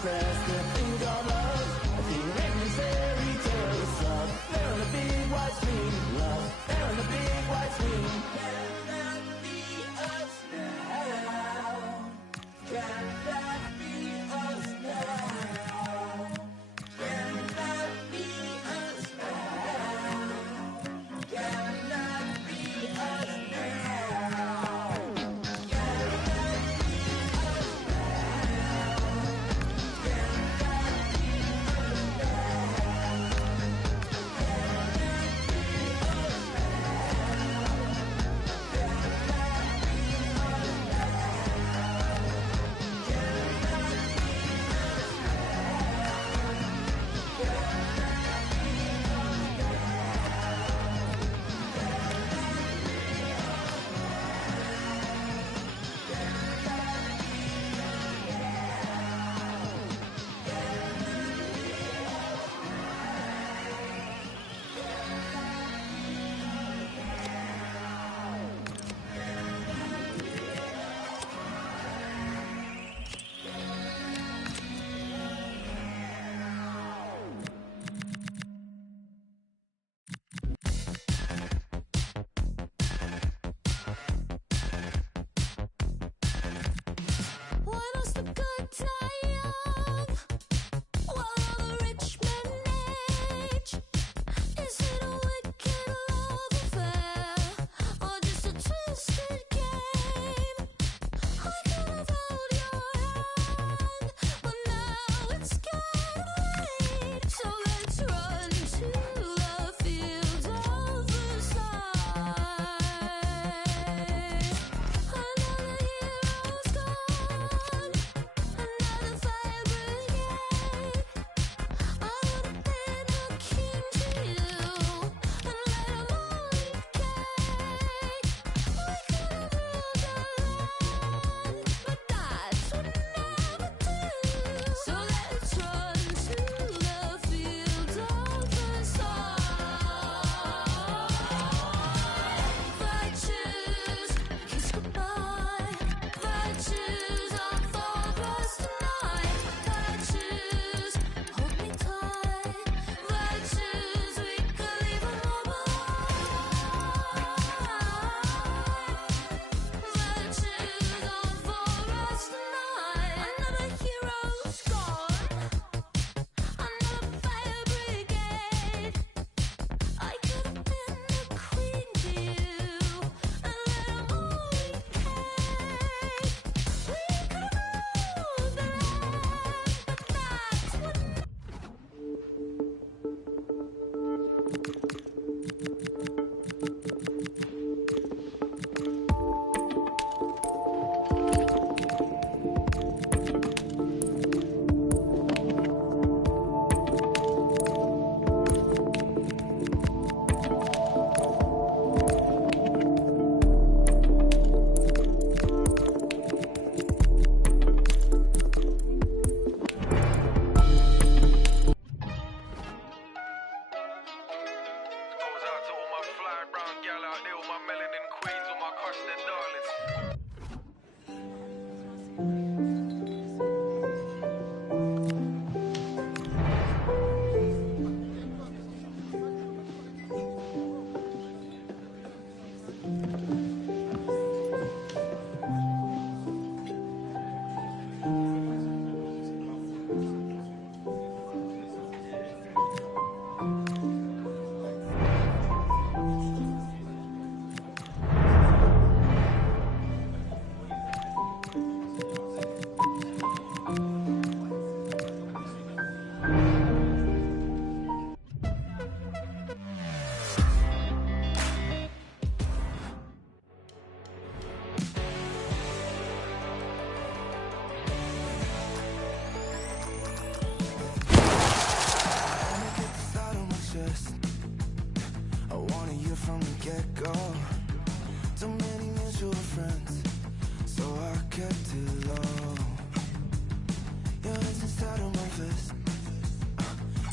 express the things of love. I think necessary to love. There on the big white screen, love. There on the big white screen. Can that be us now? Can that be us now? Can that be us now? Can that be us now? Can that be us now? Can that be us now? Can that be us now? Can that be us now? Why must the good die young while all the rich men age? Is it a wicked love affair or just a twisted game? I could have held your hand, but now it's getting late. So let's run to the fields of the side. Another hero's gone, another fire brigade. I would have been a king to you and let 'em all eat cake. We could have ruled the land, but that's what never do. So let's run to the fields of the side. Virtues, kiss goodbye. Virtues are for us tonight. Virtues, hold me tight. Virtues, we could leave 'em all behind. Virtues are for us tonight. Another hero's gone, another fire brigade. I could have been the queen to you and let 'em all eat cake. We could have ruled the land, but that's what Goes out to all my fly brown gal out there, all my melanin queens, all my custard darlings. I wanted you from the get-go. Too many mutual friends, so I kept it low. Your hands inside of my fist,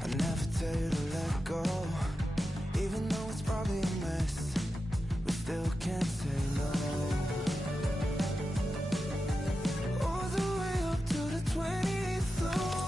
I never tell you to let go. Even though it's probably a mess, we still can't say low. All the way up to the 20th floor.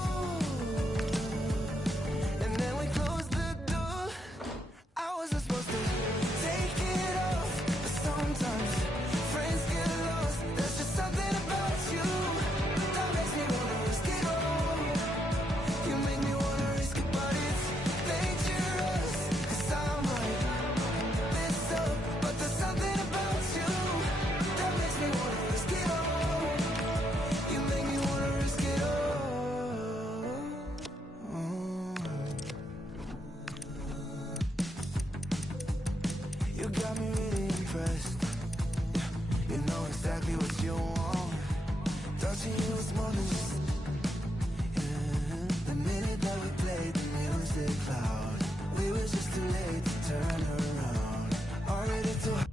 watching you this morning. Yeah. The minute that we played the music loud, we was just too late to turn around. Already too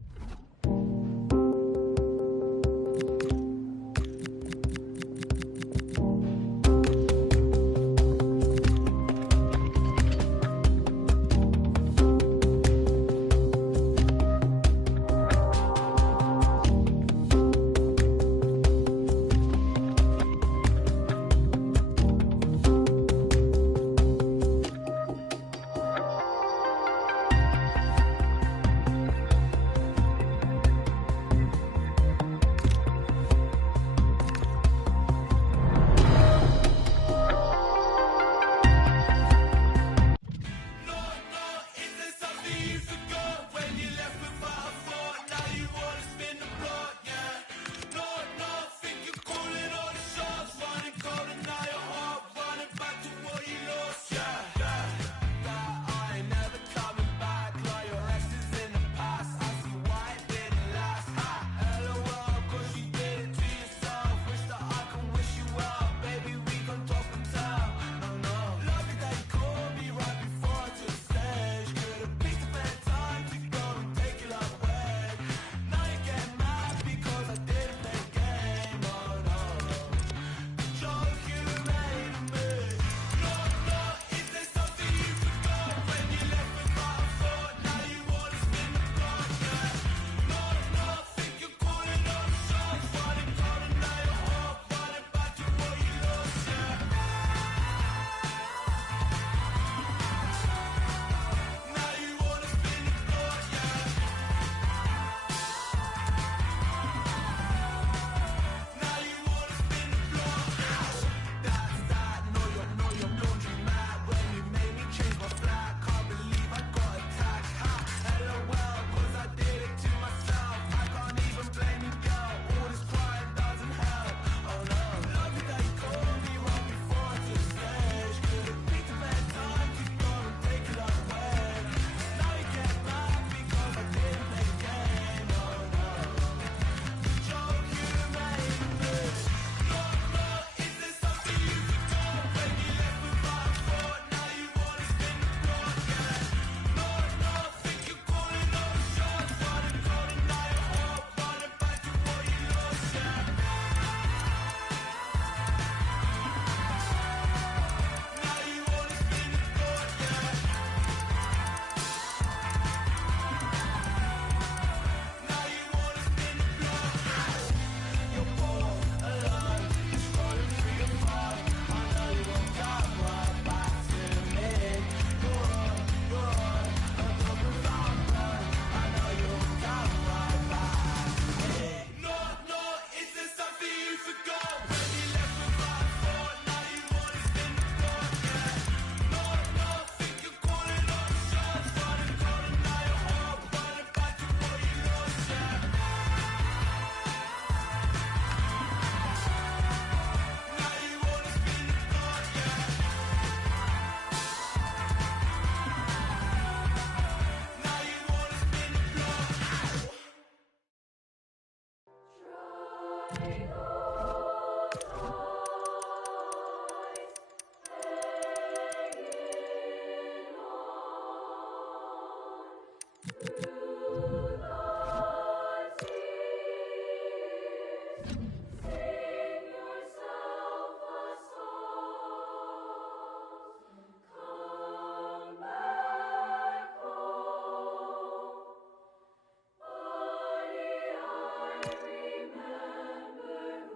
remember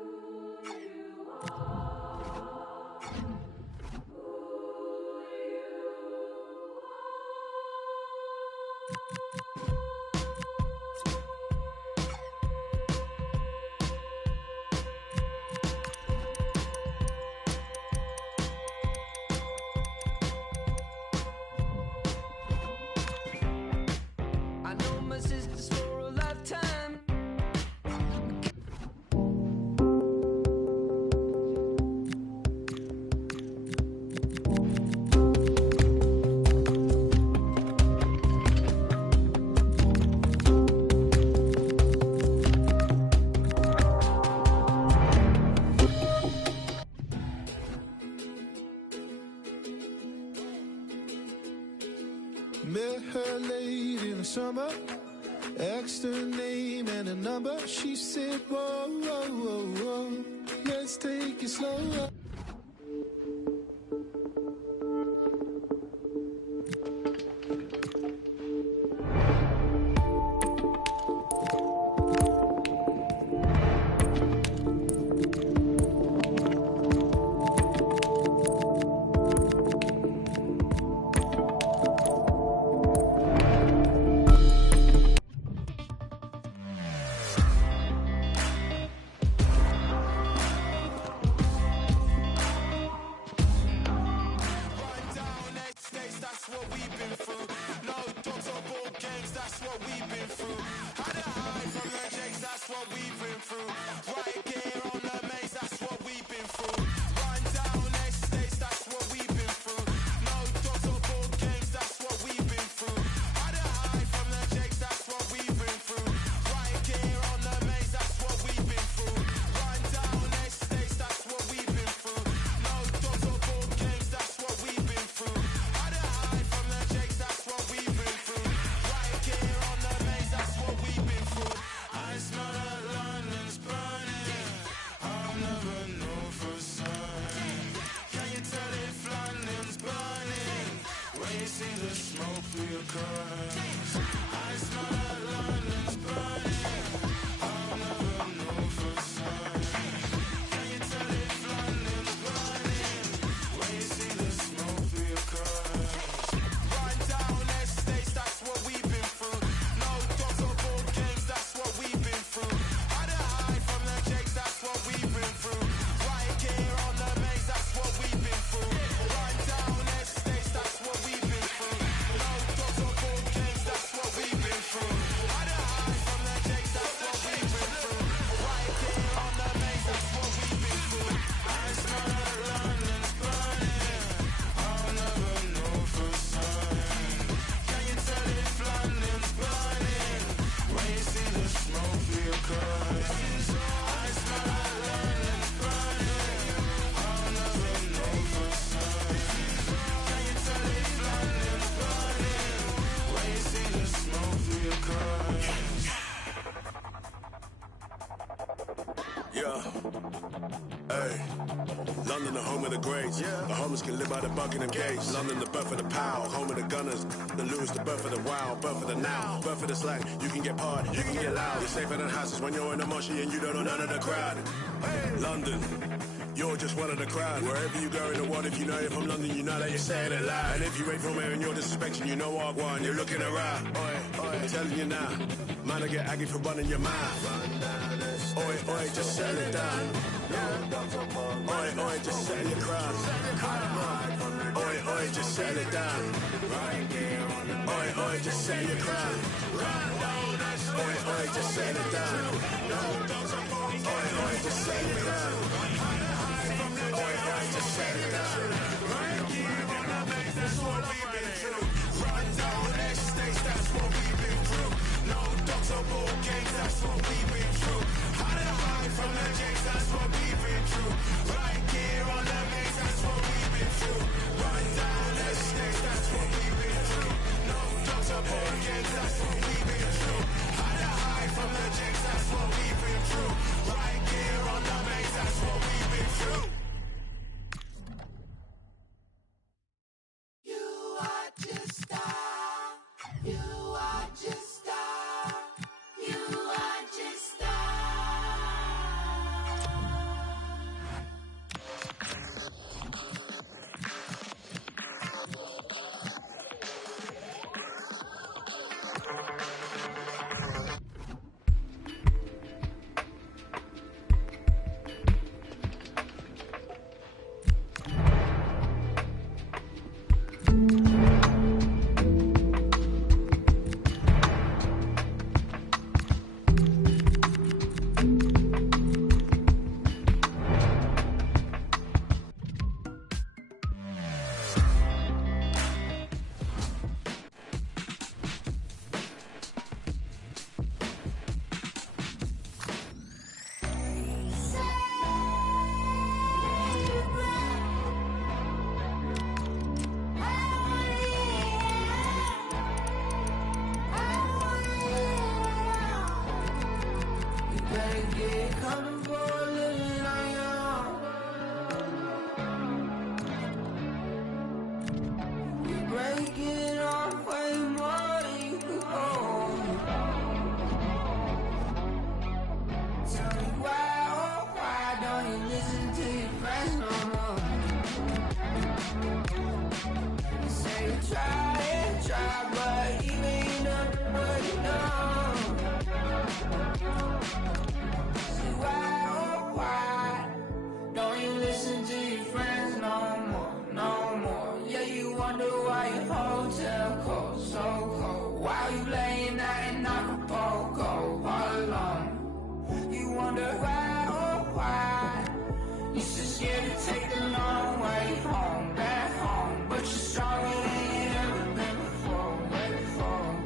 Met her late in the summer, asked her name and a number. She said, whoa, whoa, whoa, whoa, let's take it slow. London, the home of the greats. Yeah. The homeless can live by the Buckingham Gates. London, the birth of the pow. Home of the gunners. The Lewis, the birth of the wow. Birth of the now. Birth of the slang. You can get party. You can get loud. You're safer than houses when you're in a moshie and you don't know none of the crowd. Hey. London. You're just one of the crowd. Wherever you go in the world, if you know you're from London, you know that you're saying it loud. And if you ain't from here and you're disrespecting, you know what one, you're looking around. Oi, oi, I'm telling you now. Man, I get aggy for running your mouth. Oi, oi, just settle it down. Oi, oi, just settle your crown. Oi, oi, just settle it down. Oi, oi, just settle your crown. Oi, oi, just settle it down. Oi, oi, just settle your crown. Oi, oi, just settle it down. That's what we've been through. Run down estates, that's what we've been through. No dogs or ball games, that's what we've been through. How to hide from the jakes, that's what we've been through. Right here on the maze, that's what we've been through. Run down estates, that's what we've been through. No dogs or ball games, that's what we've been through. How to hide from the jakes, that's what we've been through. Right here on the maze, that's what we've been through. try and try, but even you know. See why, oh why don't you listen to your friends no more, no more? Yeah, you wonder why your hotel cold, so cold. While you laying out in Acapulco all alone. You wonder why, oh why you're so scared to take the long way home, back home. But you're stronger than you ever been before, way before.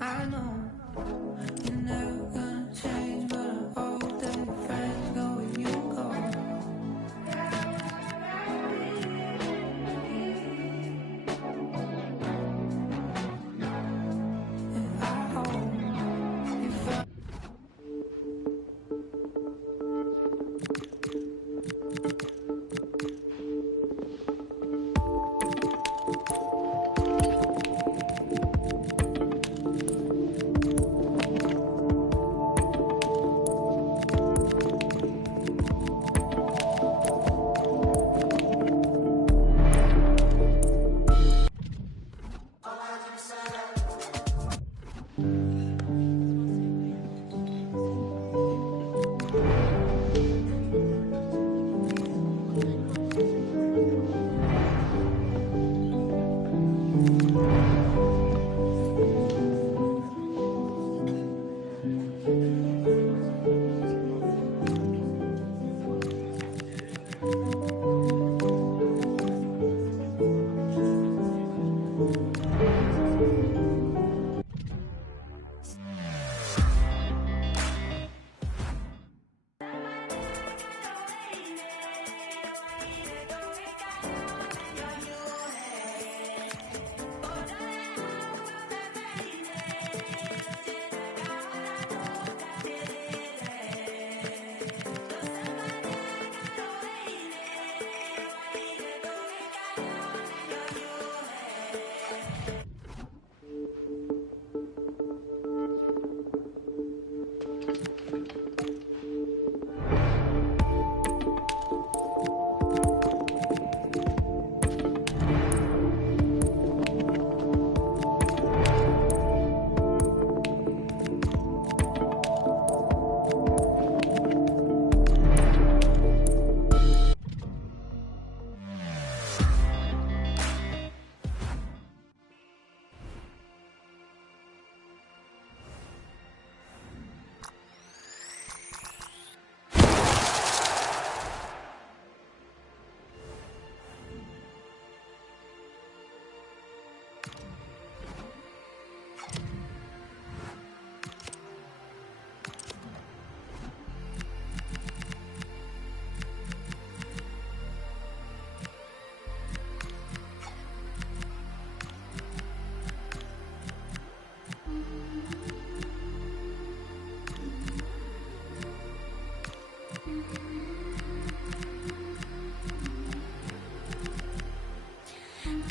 I know you're never gonna change, but I hope that your friends go where you go. And I hope you find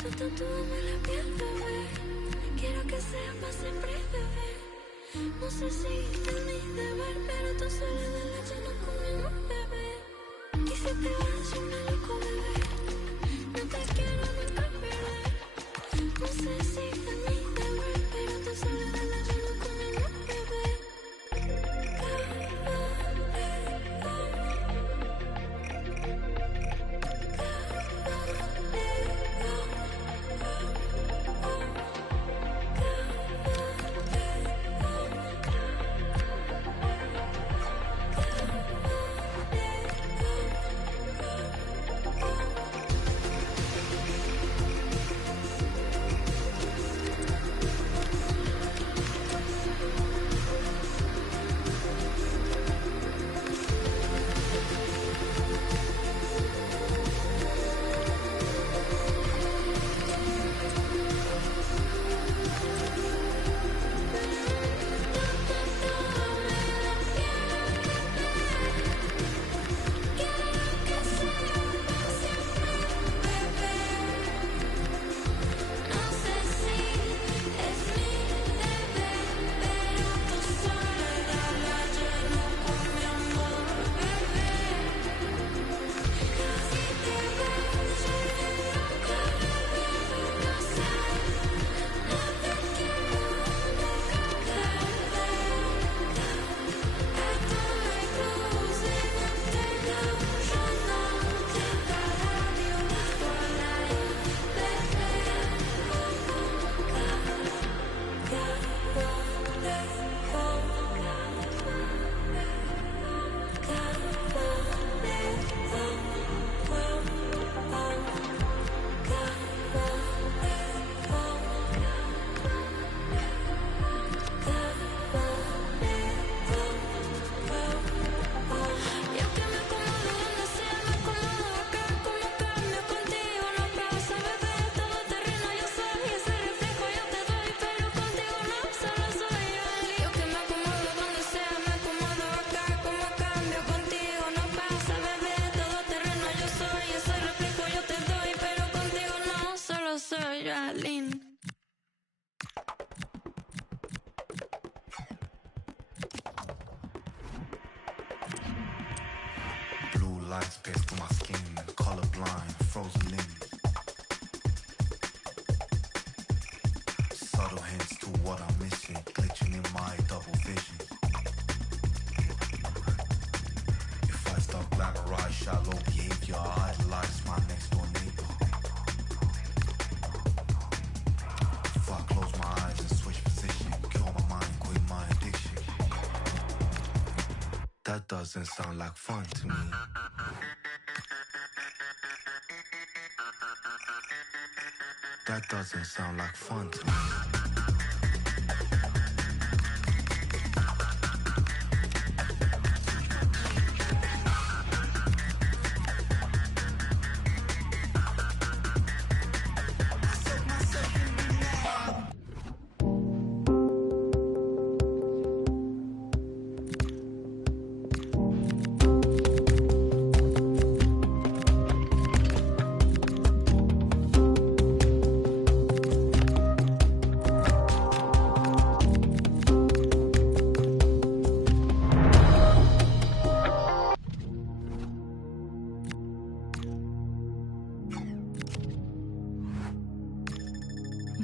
tú tatúame la piel, bebé. Quiero que sepas siempre, bebé. No sé si es mi deber, pero tu soledad la lleno conmigo, bebé. Y si te vas, yo me loco, bebé. No te quiero nunca perder. No sé si es mi deber, pero tu soledad la lleno conmigo, bebé. Berlin. Blue lights pierce through my skin, colorblind, frozen limbs. Subtle hints to what I'm missing, glitching in my double vision. If I start glamorize shallow behavior, I idolize my next door neighbor. If I close my eyes and switch position, kill my mind, quit my addiction. That doesn't sound like fun to me. That doesn't sound like fun to me.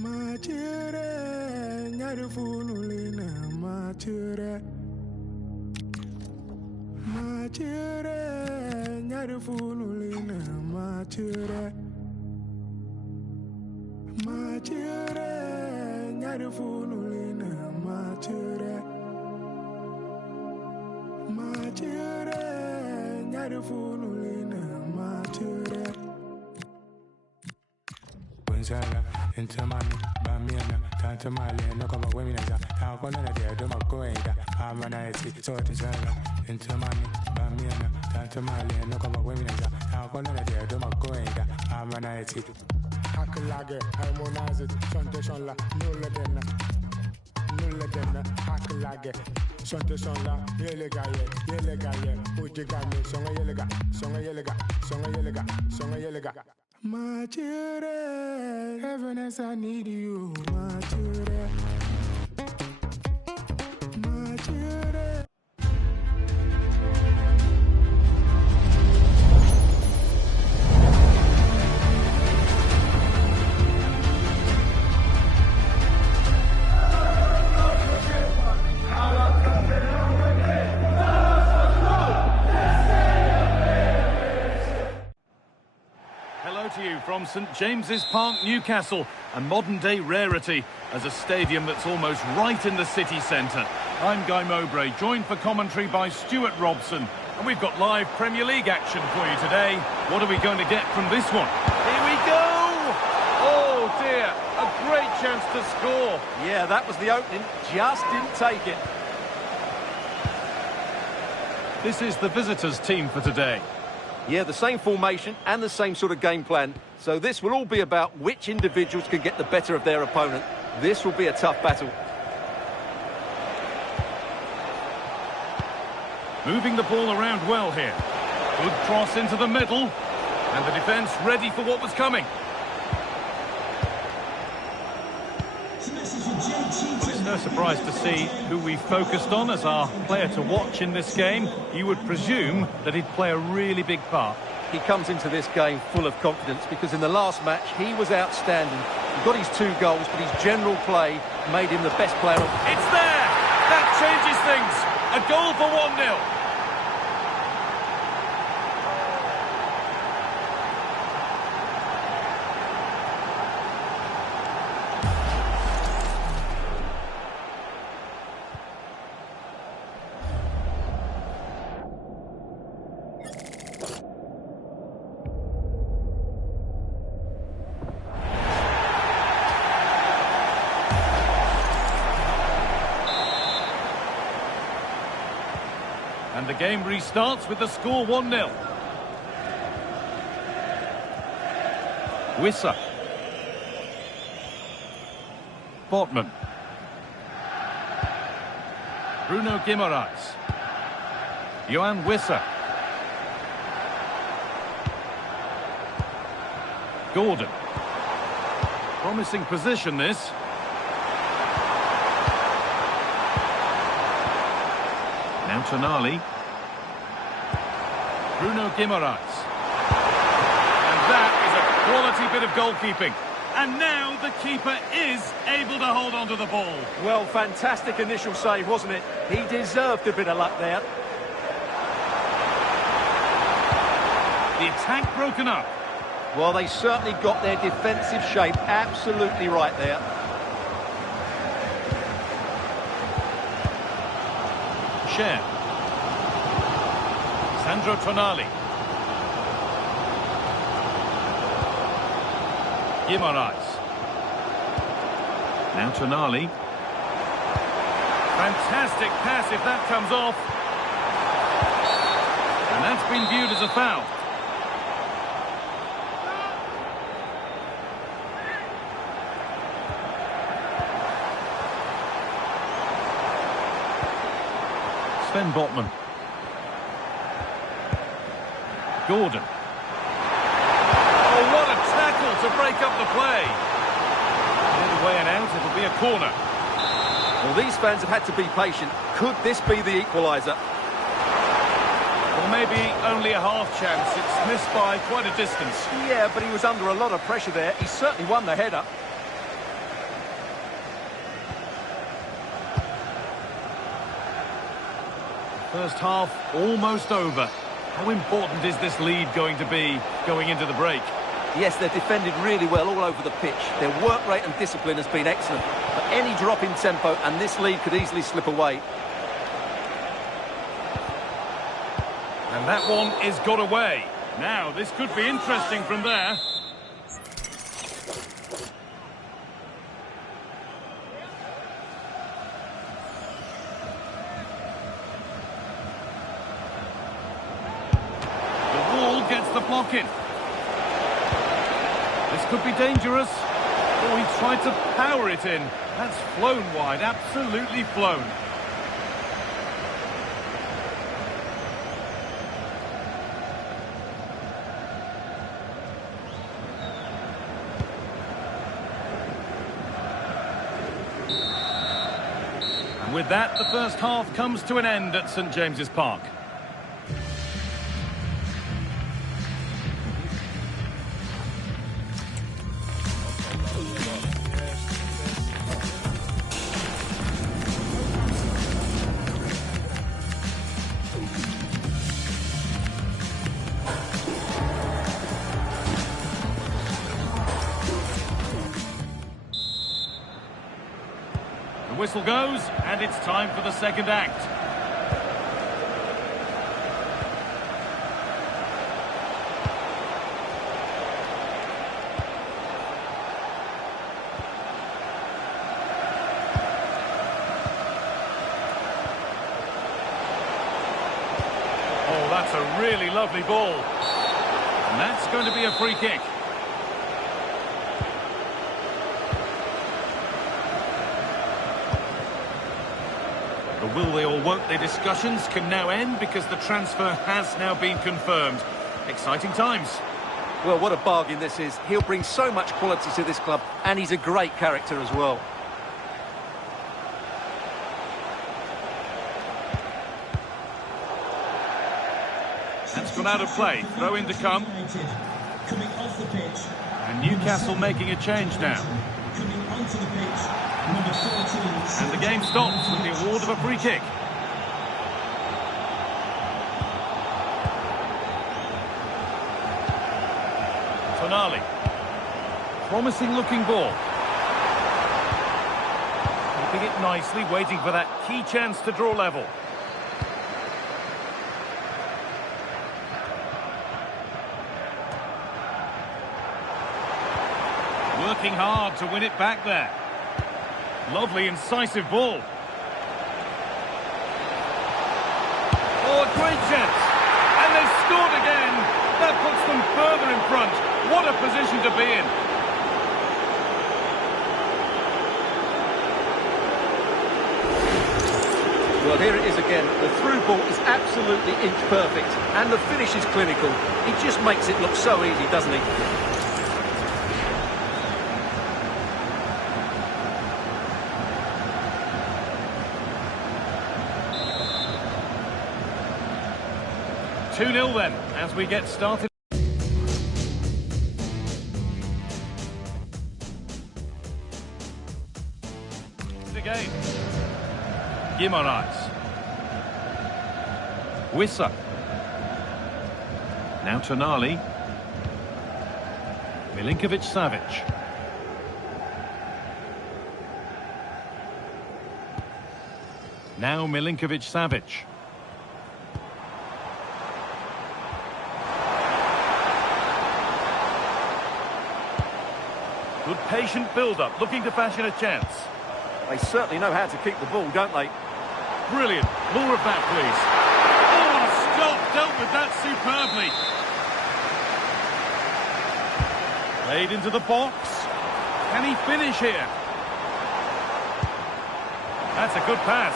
Mature, nyarfunulina, mature. Mature, nyarfunulina, mature. Mature, nyarfunulina, mature. Mature, nyarfunulina, mature. Gonzala, into money, Bamiana, Tantamale, no cover women as a colonna there, do my going, harmonize, sort of Zala, into money, Bamiana, Tantamale, no cover women as a colonna there, do my going, harmonize it. Hakalage, harmonize it, Santation la, nulla denna, Hakalage, Santation la, Yelegaye, Ujigami, Songa Yelega. Mature, heaviness, I need you, mature. Mature. To you from St James's Park, Newcastle, a modern-day rarity as a stadium that's almost right in the city centre. I'm Guy Mowbray, joined for commentary by Stuart Robson, and we've got live Premier League action for you today. What are we going to get from this one? Here we go! Oh dear, a great chance to score. Yeah, that was the opening, just didn't take it. This is the visitors' team for today. Yeah, the same formation and the same sort of game plan. So this will all be about which individuals can get the better of their opponent. This will be a tough battle. Moving the ball around well here. Good cross into the middle. And the defence ready for what was coming. Well, it's no surprise to see who we focused on as our player to watch in this game. You would presume that he'd play a really big part. He comes into this game full of confidence because in the last match he was outstanding. He got his 2 goals, but his general play made him the best player. It's there! That changes things. A goal for 1-0. And the game restarts with the score 1-0. Wissa. Portman. Bruno Guimaraes. Yoane Wissa. Gordon. Promising position, this. Now Tonali. Bruno Guimaraes. And that is a quality bit of goalkeeping. And now the keeper is able to hold on to the ball. Well, fantastic initial save, wasn't it? He deserved a bit of luck there. The attack broken up. Well, they certainly got their defensive shape absolutely right there. Cher. Sandro Tonali. Guimaraes. Now Tonali. Fantastic pass if that comes off. And that's been viewed as a foul. Sven Botman. Gordon. Oh, what a tackle to break up the play. Either way and out, it'll be a corner. Well, these fans have had to be patient. Could this be the equaliser? Or maybe only a half chance. It's missed by quite a distance. Yeah, but he was under a lot of pressure there. He certainly won the header. First half almost over. How important is this lead going to be going into the break? Yes, they've defended really well all over the pitch. Their work rate and discipline has been excellent. But any drop in tempo and this lead could easily slip away. And that one is got away. Now, this could be interesting from there. Gets the block in. This could be dangerous. Oh, he tried to power it in. That's flown wide, absolutely flown. And with that, the first half comes to an end at St James's Park. The whistle goes, and it's time for the second act. Oh, that's a really lovely ball. And that's going to be a free kick. The will they or won't they discussions can now end because the transfer has now been confirmed. Exciting times. Well, what a bargain this is. He'll bring so much quality to this club, and he's a great character as well. That's gone out of play. Throw in to come. And Newcastle making a change now. And the game stops with the award of a free kick. Tonali. Promising looking ball. Keeping it nicely, waiting for that key chance to draw level. Working hard to win it back there. Lovely, incisive ball. Oh, a great chance. And they've scored again. That puts them further in front. What a position to be in. Well, here it is again. The through ball is absolutely inch perfect. And the finish is clinical. He just makes it look so easy, doesn't he? 2-0 then, as we get started. Again. Guimaraes. Wissa. Now Tonali. Milinkovic-Savic. Now Milinkovic-Savic. Good patient build-up, looking to fashion a chance. They certainly know how to keep the ball, don't they? Brilliant. More of that, please. Oh, stop. Dealt with that superbly. Played into the box. Can he finish here? That's a good pass.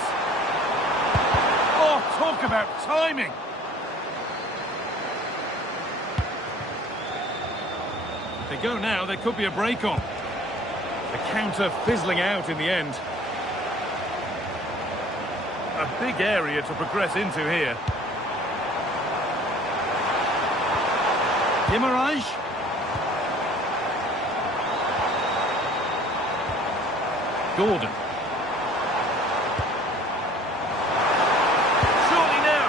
Oh, talk about timing. If they go now, there could be a break on. The counter fizzling out in the end. A big area to progress into here. Guimaraes. Gordon. Surely now.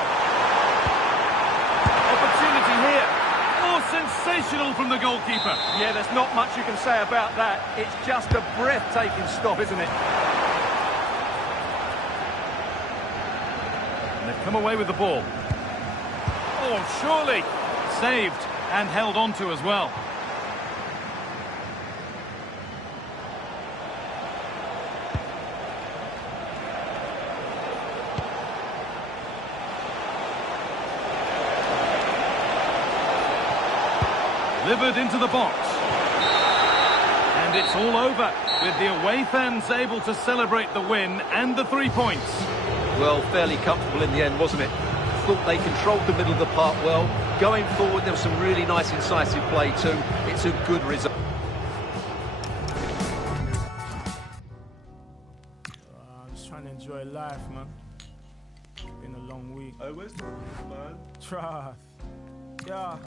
Opportunity here. Oh, sensational from the goalkeeper. Yeah, there's not much you can say about that. It's just a breathtaking stop, isn't it? And they've come away with the ball. Oh, surely. Saved and held on to as well. Delivered into the box. And it's all over, with the away fans able to celebrate the win and the 3 points. Well, fairly comfortable in the end, wasn't it? Thought they controlled the middle of the park well. Going forward, there was some really nice incisive play too. It's a good result. I'm just trying to enjoy life, man. Been a long week. Hey, where's the man? Trust. Yeah.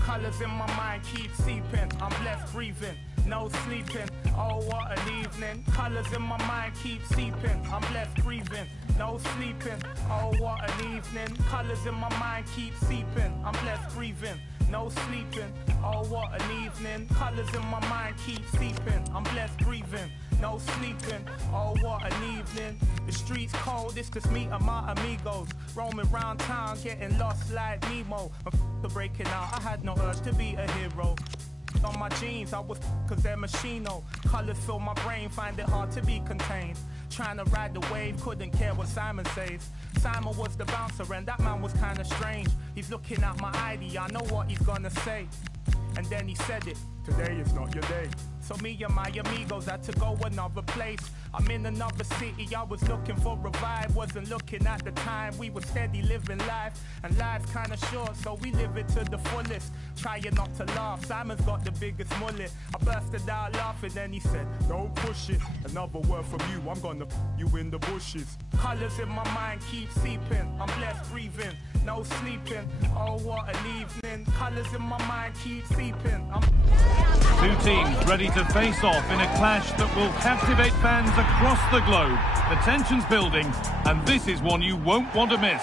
Colors in my mind keep seeping. I'm blessed breathing, no sleeping. Oh, what an evening. Colors in my mind keep seeping. I'm blessed breathing, no sleeping. Oh, what an evening. Colors in my mind keep seeping. I'm blessed breathing, no sleeping. Oh, what an evening. Colors in my mind keep seeping. I'm blessed breathing, no sleeping. Oh, what an evening. The streets cold, it's just me and my amigos. Roaming round town, getting lost like Nemo. I'm breaking out, I had no urge to be a hero. On my jeans, I was cause they're machino. Colors fill my brain, find it hard to be contained. Trying to ride the wave, couldn't care what Simon says. Simon was the bouncer and that man was kinda strange. He's looking at my ID, I know what he's gonna say. And then he said it, today is not your day. So me and my amigos had to go another place. I'm in another city, I was looking for a vibe. Wasn't looking at the time, we were steady living life. And life's kinda short, so we live it to the fullest. Trying not to laugh, Simon's got the biggest mullet. I bursted out laughing, then he said, don't push it. Another word from you, I'm gonna you in the bushes. Colors in my mind keep seeping. I'm blessed breathing, no sleeping. Oh, what an evening. Colors in my mind keep seeping. Two teams ready to face off in a clash that will captivate fans across the globe. The tension's building, and this is one you won't want to miss.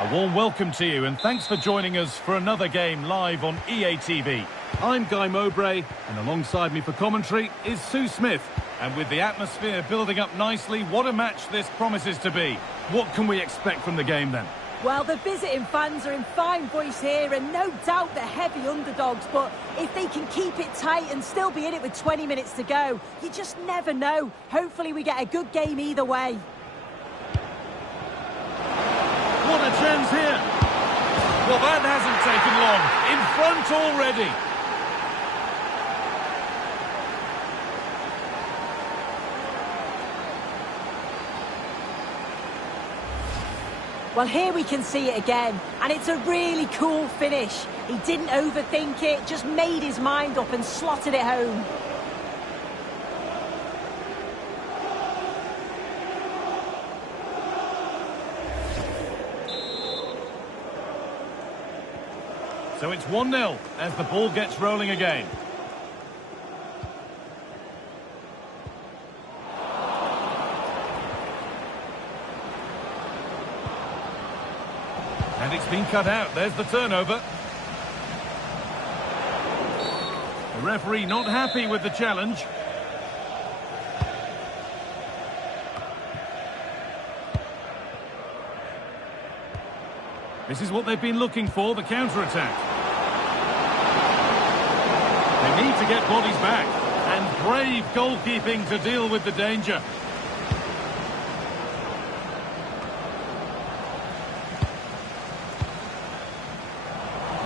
A warm welcome to you, and thanks for joining us for another game live on EA TV. I'm Guy Mowbray, and alongside me for commentary is Sue Smith. And with the atmosphere building up nicely, what a match this promises to be. What can we expect from the game then? Well, the visiting fans are in fine voice here, and no doubt they're heavy underdogs, but if they can keep it tight and still be in it with 20 minutes to go, you just never know. Hopefully we get a good game either way. What a chance here. Well, that hasn't taken long. In front already. Well, here we can see it again, and it's a really cool finish. He didn't overthink it, just made his mind up and slotted it home. So it's 1-0 as the ball gets rolling again. And it's been cut out. There's the turnover. The referee not happy with the challenge. This is what they've been looking for, the counter-attack. They need to get bodies back. And brave goalkeeping to deal with the danger.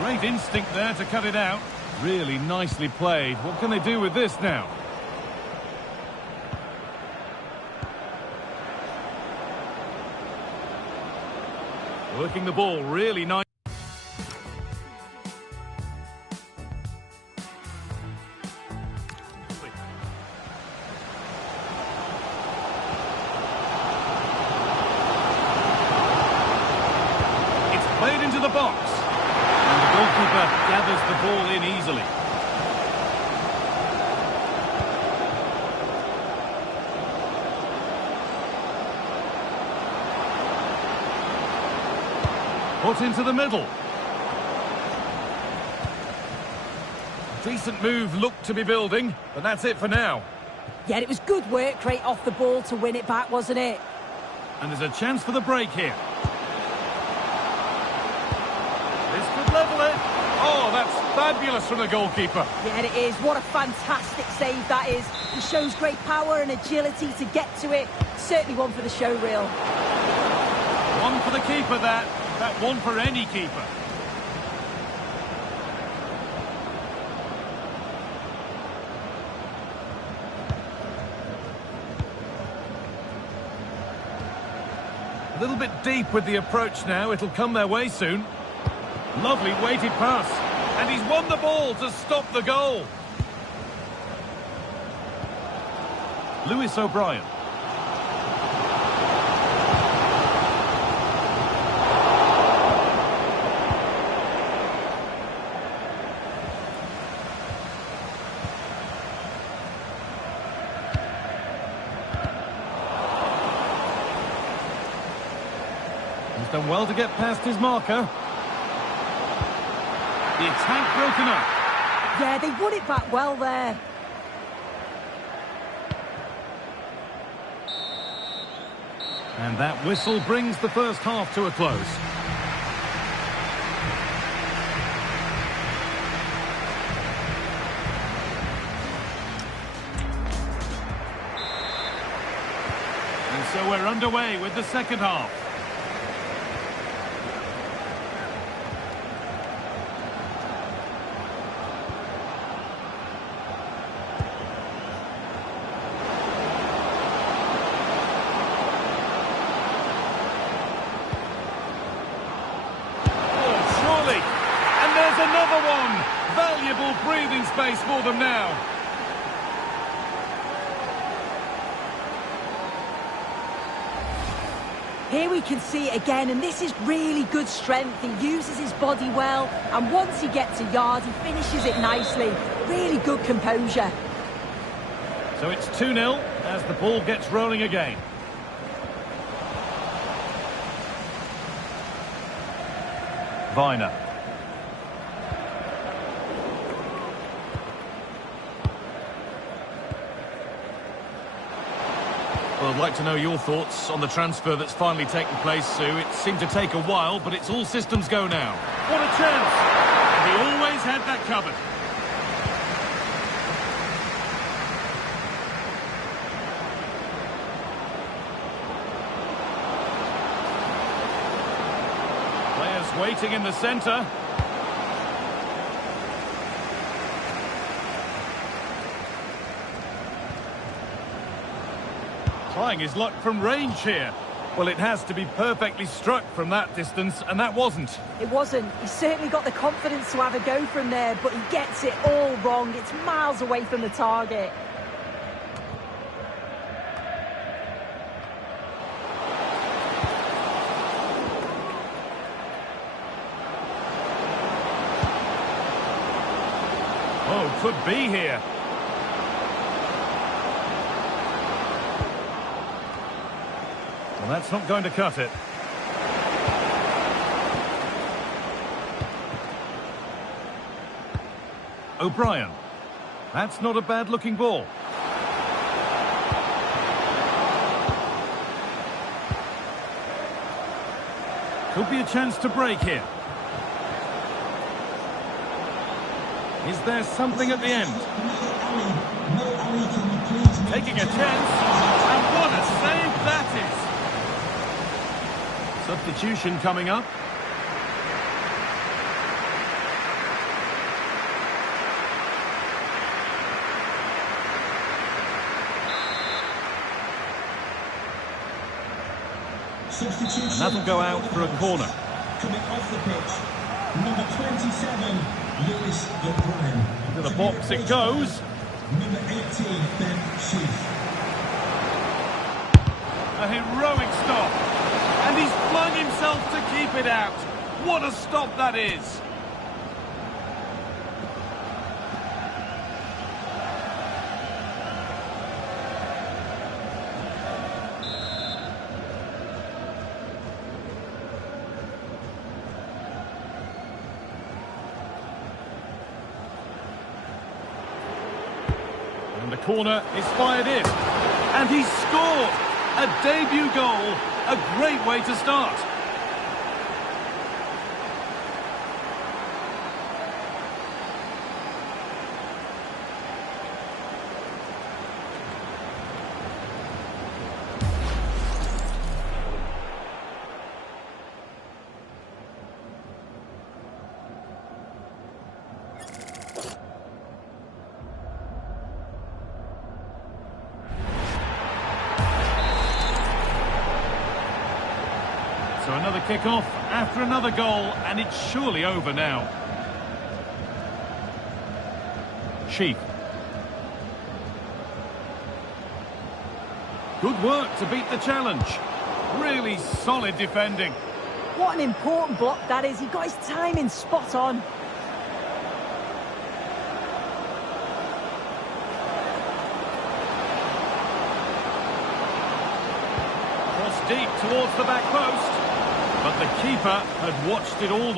Great instinct there to cut it out. Really nicely played. What can they do with this now? Working the ball really nice. It's played into the box. And the goalkeeper gathers the ball in easily. Put into the middle. Decent move looked to be building, but that's it for now. Yeah, it was good work rate off the ball to win it back, wasn't it? And there's a chance for the break here. This could level it. Oh, that's fabulous from the goalkeeper. Yeah, it is. What a fantastic save that is. He shows great power and agility to get to it. Certainly one for the show reel. One for the keeper, that one for any keeper. A little bit deep with the approach now. It'll come their way soon. Lovely weighted pass. And he's won the ball to stop the goal. Lewis O'Brien. He's done well to get past his marker. The attack broken up. Yeah, they won it back well there. And that whistle brings the first half to a close. And so we're underway with the second half. Another one! Valuable breathing space for them now. Here we can see it again, and this is really good strength. He uses his body well, and once he gets a yard, he finishes it nicely. Really good composure. So it's 2-0 as the ball gets rolling again. Viner. Well, I'd like to know your thoughts on the transfer that's finally taken place, Sue. It seemed to take a while, but it's all systems go now. What a chance! And he always had that covered. Players waiting in the centre. Trying his luck from range here. Well, it has to be perfectly struck from that distance, and that wasn't. It wasn't. He's certainly got the confidence to have a go from there, but he gets it all wrong. It's miles away from the target. could be here. Well, that's not going to cut it. O'Brien. That's not a bad-looking ball. Could be a chance to break here. Is there something at the end? Taking a chance. And what a save that is! Substitution coming up. And that'll go out for a corner. Coming off the pitch, number 27, Lewis O'Brien. To the box it goes. Number 18, Ben Sheaf. A heroic stop. And he's flung himself to keep it out. What a stop that is. And the corner is fired in. And he's scored! A debut goal. A great way to start. So another kick-off after another goal, and it's surely over now. Sheep. Good work to beat the challenge. Really solid defending. What an important block that is. He got his timing spot on. Cross deep towards the back post. But the keeper had watched it all.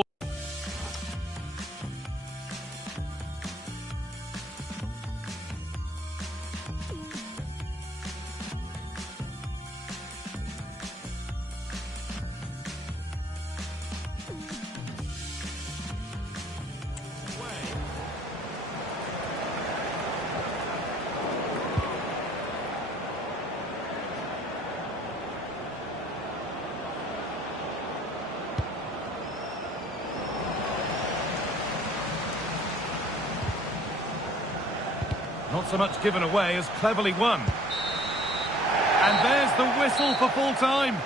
Not so much given away as cleverly won. And there's the whistle for full time.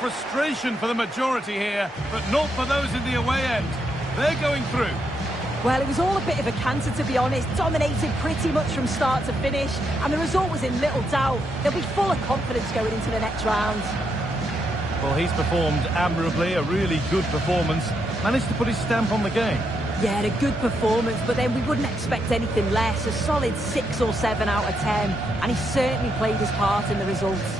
Frustration for the majority here, but not for those in the away end. They're going through. Well, it was all a bit of a canter, to be honest. Dominated pretty much from start to finish, and the result was in little doubt. They'll be full of confidence going into the next round. Well, he's performed admirably, a really good performance. Managed to put his stamp on the game. Yeah, a good performance, but then we wouldn't expect anything less. A solid 6 or 7 out of 10, and he certainly played his part in the results.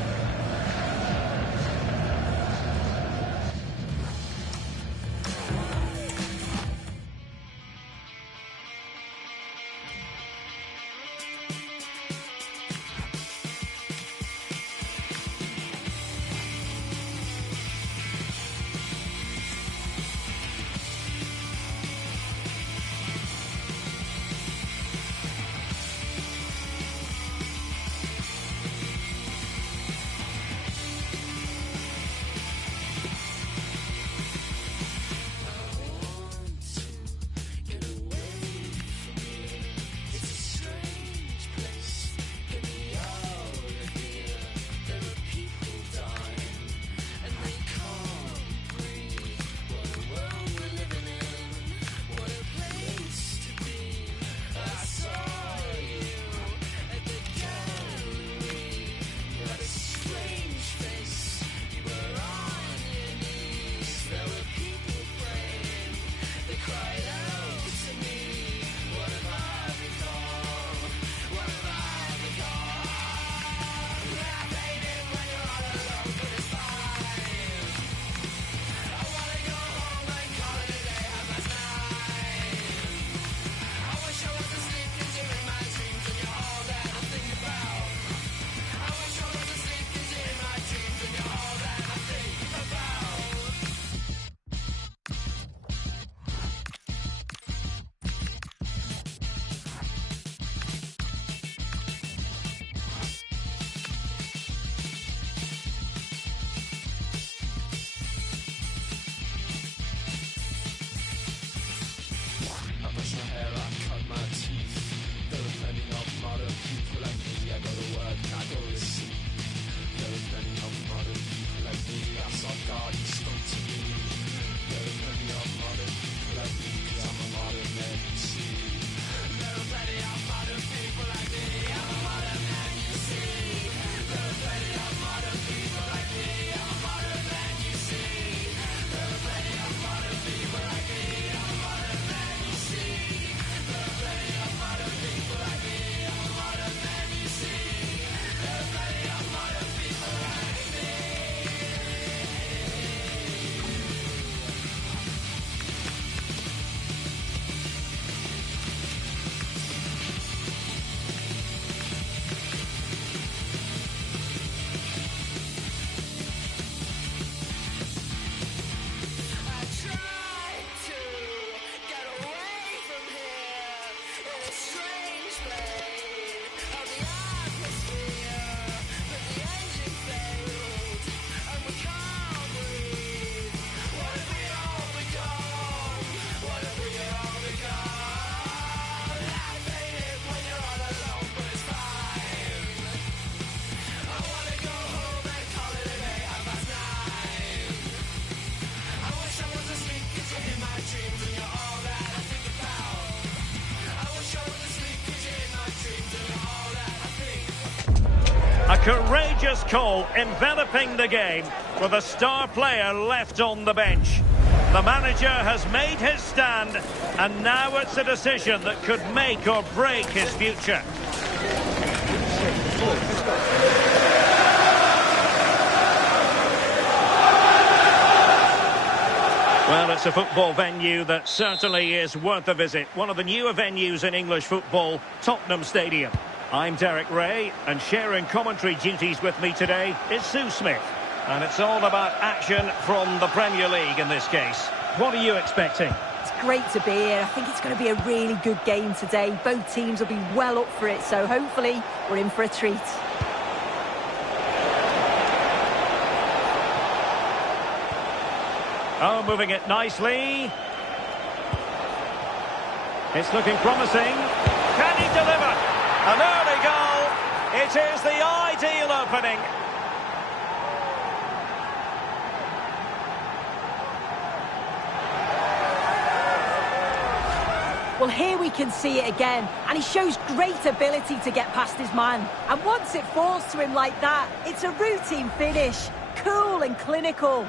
where I cut my teeth. There are plenty of modern people like me. I go to work, I go to sleep. There are plenty of modern people like me. I saw God, he spoke to me. There are plenty of modern people like me, 'cause I'm a modern man, you see. There are plenty of modern people like me. I'm a modern man, you see. There are plenty of modern people like me. I'm a modern man, you see. There are plenty of modern people like me. I'm a modern man, you see. There are plenty of modern people like me. I'm a modern man, you see. There are plenty of modern people like me. I tried to get away from here in a strange plane of the atmosphere, but the engine failed and we can't breathe. What have we all become? What have we all become? Life ain't it when you're all alone, but it's fine. I wanna go home and call it a day, 9:30. I wish I was asleep, 'cause you're in my dreams and you're all that I think about. I wish I was asleep, 'cause you're in my dreams and you're all that I think. A courageous call enveloping the game with a star player left on the bench. The manager has made his stand, and now it's a decision that could make or break his future. Well, it's a football venue that certainly is worth a visit. One of the newer venues in English football, Tottenham Stadium. I'm Derek Ray, and sharing commentary duties with me today is Sue Smith. And it's all about action from the Premier League in this case. What are you expecting? It's great to be here. I think it's going to be a really good game today. Both teams will be well up for it, so hopefully we're in for a treat. Oh, moving it nicely. It's looking promising. Can he deliver? An early goal. It is the ideal opening. Well, here we can see it again, and he shows great ability to get past his man. And once it falls to him like that, it's a routine finish. Cool and clinical.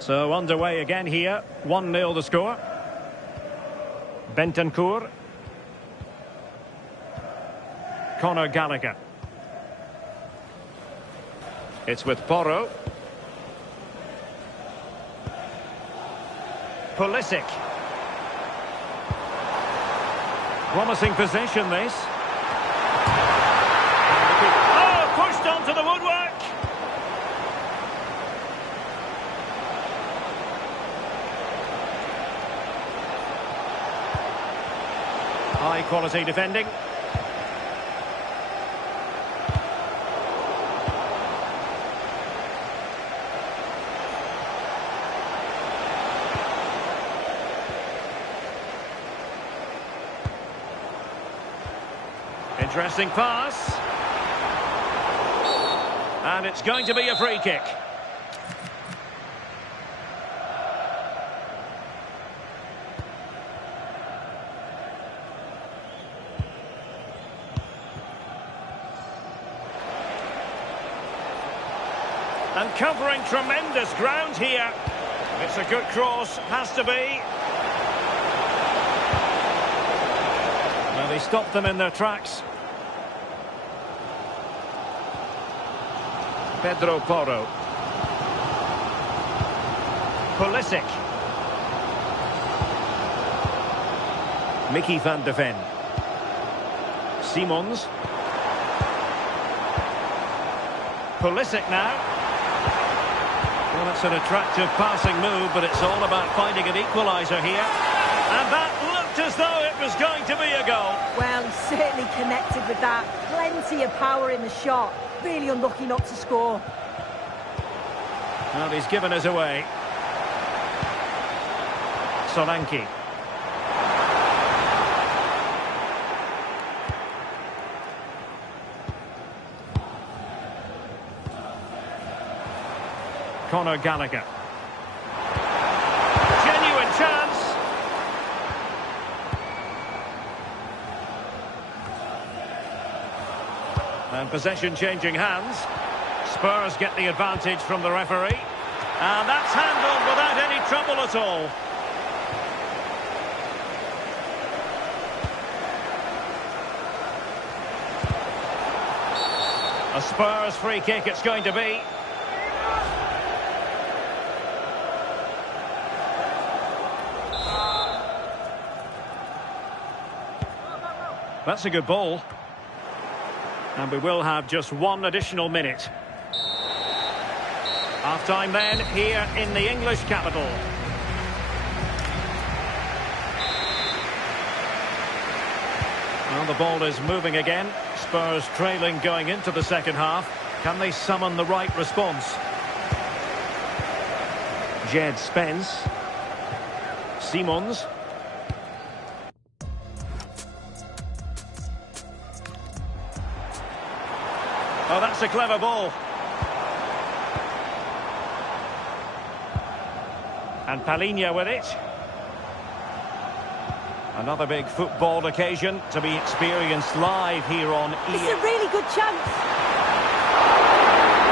So underway again here. 1-0 the score. Bentancur. Conor Gallagher. It's with Porro. Pulisic. Promising possession this. Oh, pushed onto the woodwork. High quality defending. Interesting pass. And it's going to be a free kick. And covering tremendous ground here. It's a good cross, has to be. Well, they stopped them in their tracks. Pedro Porro. Pulisic. Mickey van de Ven. Simons. Pulisic now. Well, it's an attractive passing move, but it's all about finding an equaliser here. And that looked as though it was going to be a goal. Well, he certainly connected with that. Plenty of power in the shot. Really unlucky not to score. Well, he's given us away. Solanke. Conor Gallagher. Genuine chance. And possession changing hands. Spurs get the advantage from the referee. And that's handled without any trouble at all. A Spurs free kick it's going to be. That's a good ball. And we will have just one additional minute. Half-time then, here in the English capital. Well, the ball is moving again. Spurs trailing going into the second half. Can they summon the right response? Jed Spence. Simons. Oh, that's a clever ball. And Palhinha with it. Another big football occasion to be experienced live here on EA. It's a really good chance.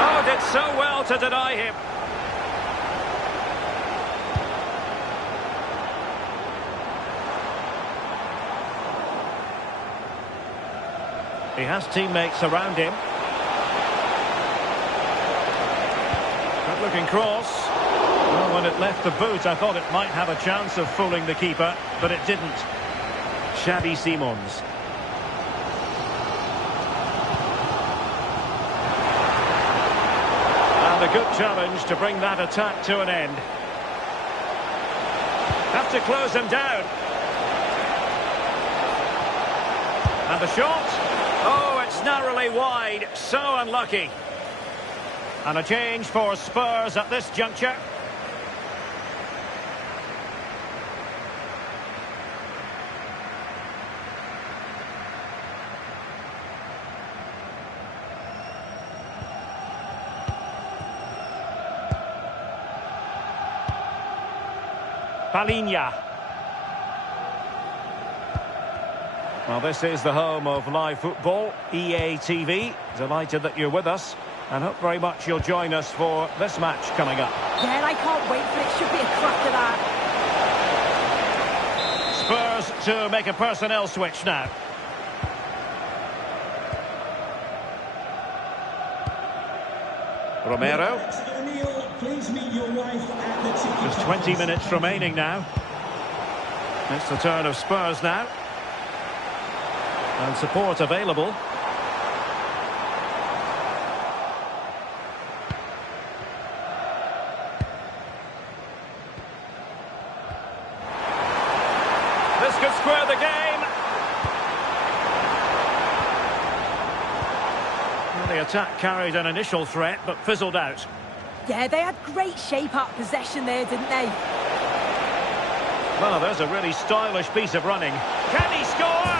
Oh, did so well to deny him. He has teammates around him. Good looking cross. Well, when it left the boot, I thought it might have a chance of fooling the keeper, but it didn't. Xavi Simons. And a good challenge to bring that attack to an end. Have to close him down. And the shot. Oh, it's narrowly wide. So unlucky. And a change for Spurs at this juncture. Palhinha. Well, this is the home of live football, EA TV. Delighted that you're with us, and hope very much you'll join us for this match coming up. Yeah, and I can't wait for it. Should be a cracker that. Spurs to make a personnel switch now. Romero. Just 20 minutes remaining now. It's the turn of Spurs now. And support available. This could square the game. Well, the attack carried an initial threat, but fizzled out. Yeah, they had great shape up possession there, didn't they? Well, there's a really stylish piece of running. Can he score?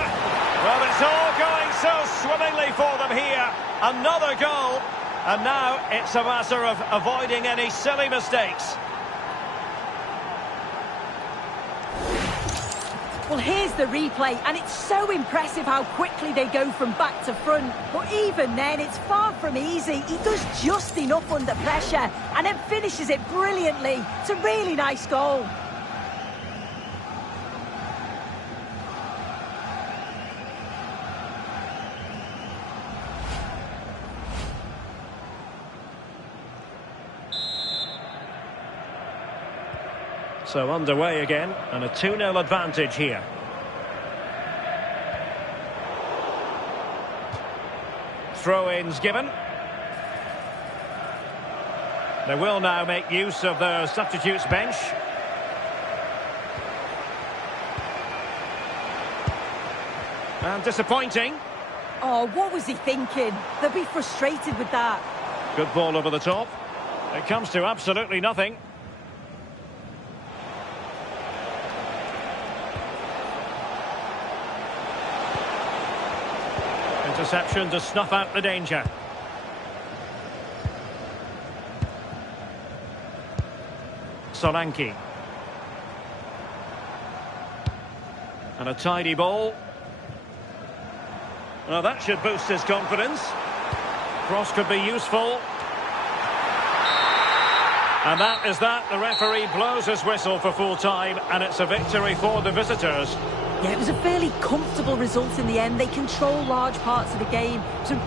Well, it's all going so swimmingly for them here. Another goal. And now it's a matter of avoiding any silly mistakes. Well, here's the replay, and it's so impressive how quickly they go from back to front. But even then, it's far from easy. He does just enough under pressure, and then finishes it brilliantly. It's a really nice goal. So underway again, and a 2-0 advantage here. Throw-ins given. They will now make use of their substitutes bench. And disappointing. Oh, what was he thinking? They'll be frustrated with that. Good ball over the top. It comes to absolutely nothing. Interception to snuff out the danger. Solanke. And a tidy ball. Well, that should boost his confidence. Cross could be useful. And that is that. The referee blows his whistle for full time, and it's a victory for the visitors. Yeah, it was a fairly comfortable result in the end. They control large parts of the game. Two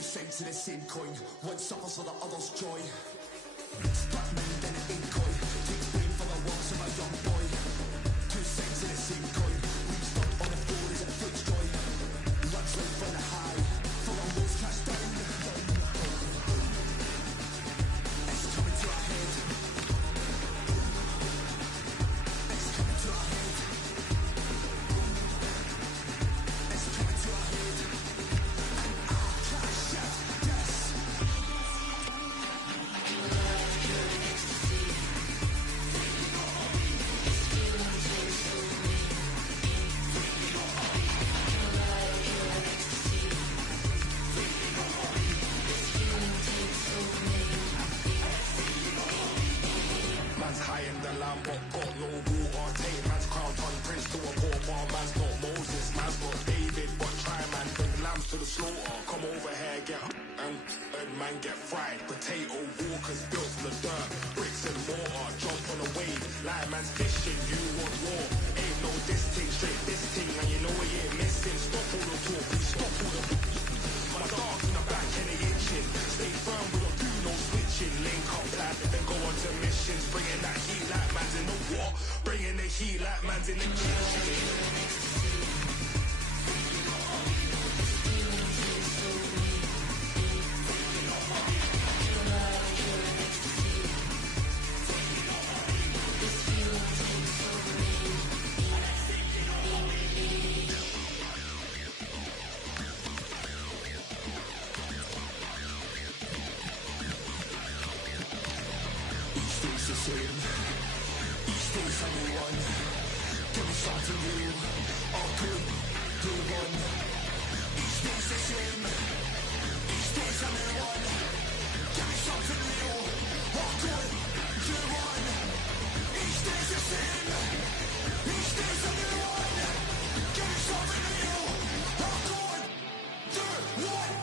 cents in a sin coin, one suffers for the other's joy. To the slaughter, come over here, get and man get fried. Potato walkers built from the dirt, bricks and mortar, jump on a wave. Like man's fishing, you want war. Ain't no this thing, straight this thing, and you know we ain't missing. Stop all the talk, we stop all the. My dogs in the back and they itching. Stay firm, we don't do no switching. Link up life, then go on to missions. Bringing that heat like man's in the war. Bringing the heat like man's in the kitchen. Each day something one. Give me something new. All good, good one. Each day's the same. Each day something one. Give me something new. All good, good one. Each day's the same. Each day something one. Give me something new. All good, good one.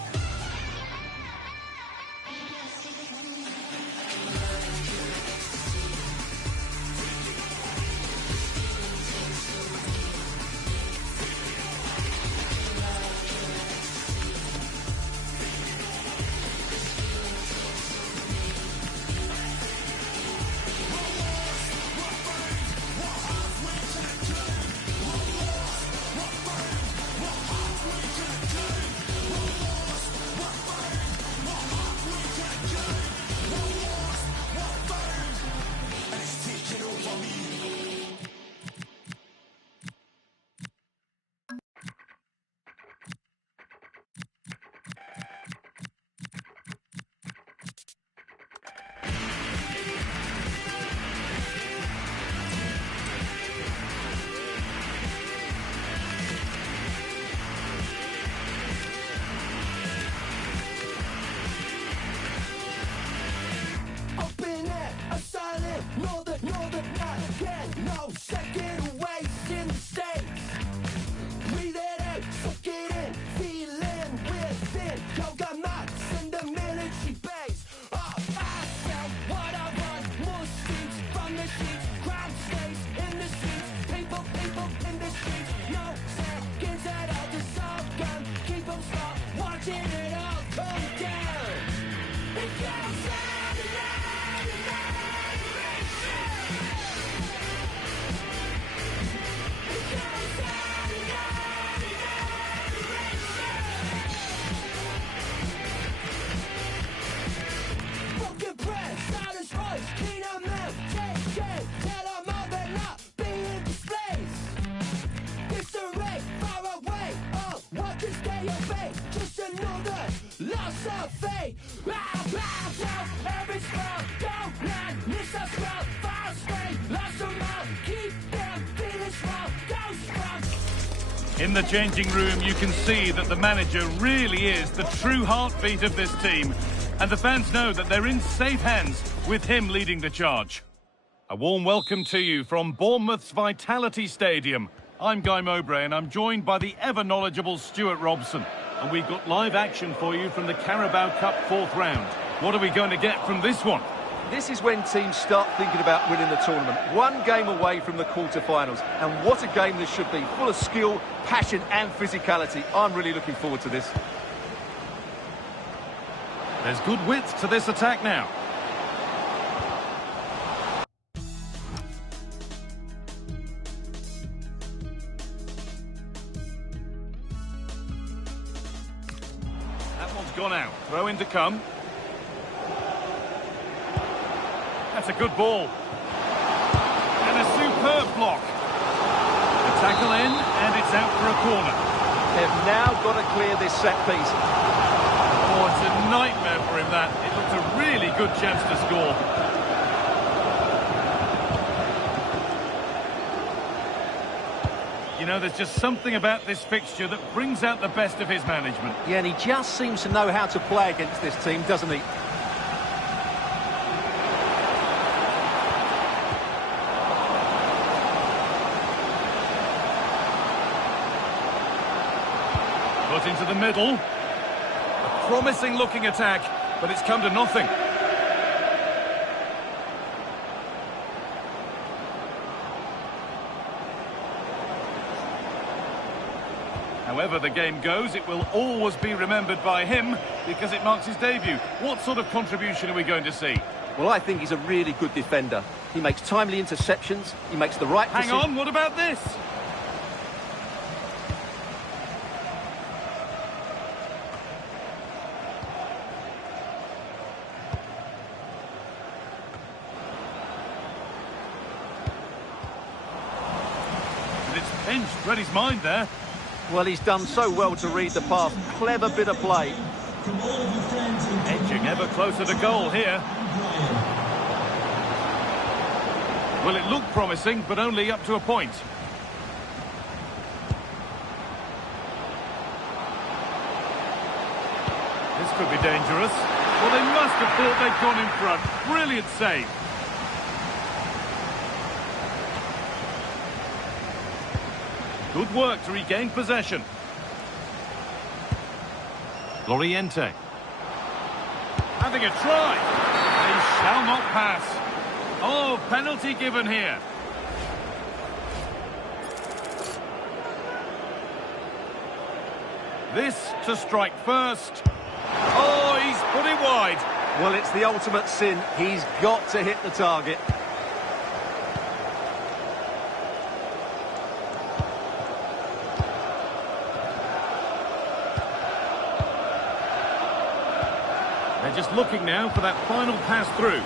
In the changing room, you can see that the manager really is the true heartbeat of this team. And the fans know that they're in safe hands with him leading the charge. A warm welcome to you from Bournemouth's Vitality Stadium. I'm Guy Mowbray and I'm joined by the ever-knowledgeable Stuart Robson. And we've got live action for you from the Carabao Cup 4th round. What are we going to get from this one? This is when teams start thinking about winning the tournament. One game away from the quarter-finals. And what a game this should be. Full of skill, passion and physicality. I'm really looking forward to this. There's good width to this attack now. That one's gone out. Throw in to come. That's a good ball. And a superb block. The tackle in, and it's out for a corner. They've now got to clear this set piece. Oh, it's a nightmare for him, that. It looked a really good chance to score. You know, there's just something about this fixture that brings out the best of his management. Yeah, and he just seems to know how to play against this team, doesn't he? Put into the middle. A promising looking attack, but it's come to nothing. However the game goes, it will always be remembered by him because it marks his debut. What sort of contribution are we going to see? Well, I think he's a really good defender. He makes timely interceptions, he makes the right decision. Hang on, what about this? Pinched, read his mind there. Well, he's done so well to read the pass. Clever bit of play. Edging ever closer to goal here. Well, it looked promising, but only up to a point. This could be dangerous. Well, they must have thought they'd gone in front. Brilliant save. Good work to regain possession. Loriente. Having a try. They shall not pass. Oh, penalty given here. This to strike first. Oh, he's put it wide. Well, it's the ultimate sin. He's got to hit the target. They're just looking now for that final pass through.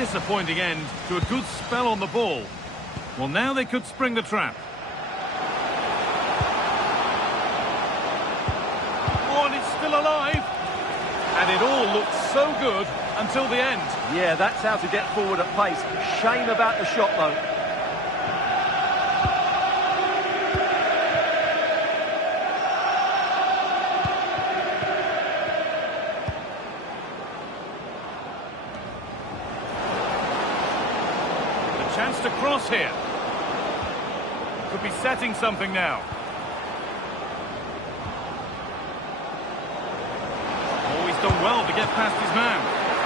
Disappointing end to a good spell on the ball. Well, now they could spring the trap. Oh, and it's still alive. And it all looked so good until the end. Yeah, that's how to get forward at pace. Shame about the shot, though. Chance to cross here. Could be setting something now. Oh, he's done well to get past his man.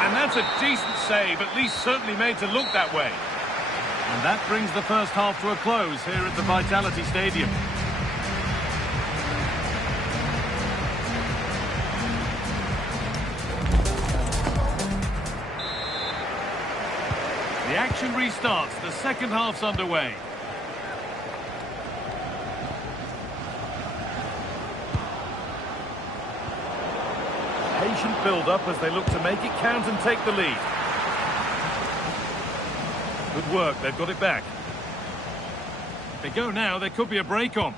And that's a decent save, at least certainly made to look that way. And that brings the first half to a close here at the Vitality Stadium. The action restarts, the second half's underway. Patient build-up as they look to make it count and take the lead. Good work, they've got it back. If they go now, there could be a break on.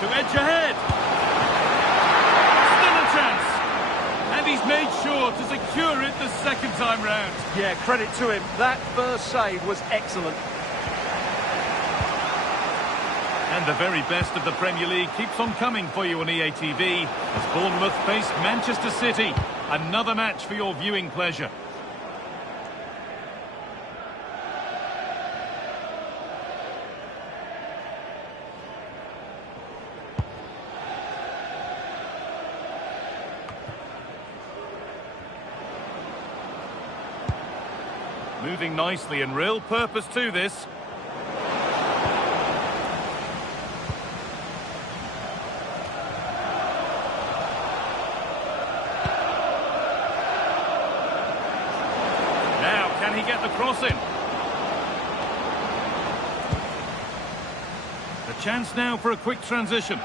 To edge ahead. Still a chance. And he's made sure to secure it the second time round. Yeah, credit to him. That first save was excellent. And the very best of the Premier League keeps on coming for you on EA TV as Bournemouth face Manchester City. Another match for your viewing pleasure. Moving nicely and real purpose to this. Now, can he get the cross in? A chance now for a quick transition.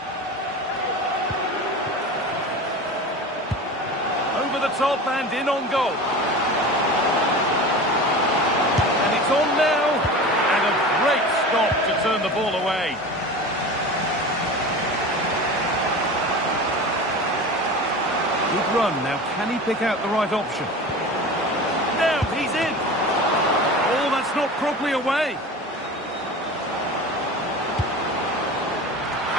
Over the top and in on goal. It's on now, and a great stop to turn the ball away. Good run, now can he pick out the right option? Now he's in! Oh, that's not properly away.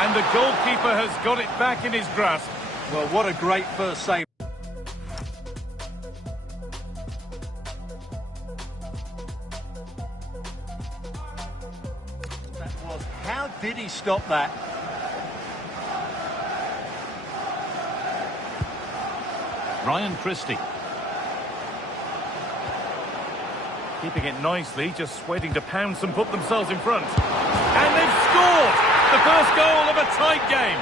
And the goalkeeper has got it back in his grasp. Well, what a great first save. How did he stop that? Ryan Christie. Keeping it nicely, just waiting to pounce and put themselves in front. And they've scored! The first goal of a tight game.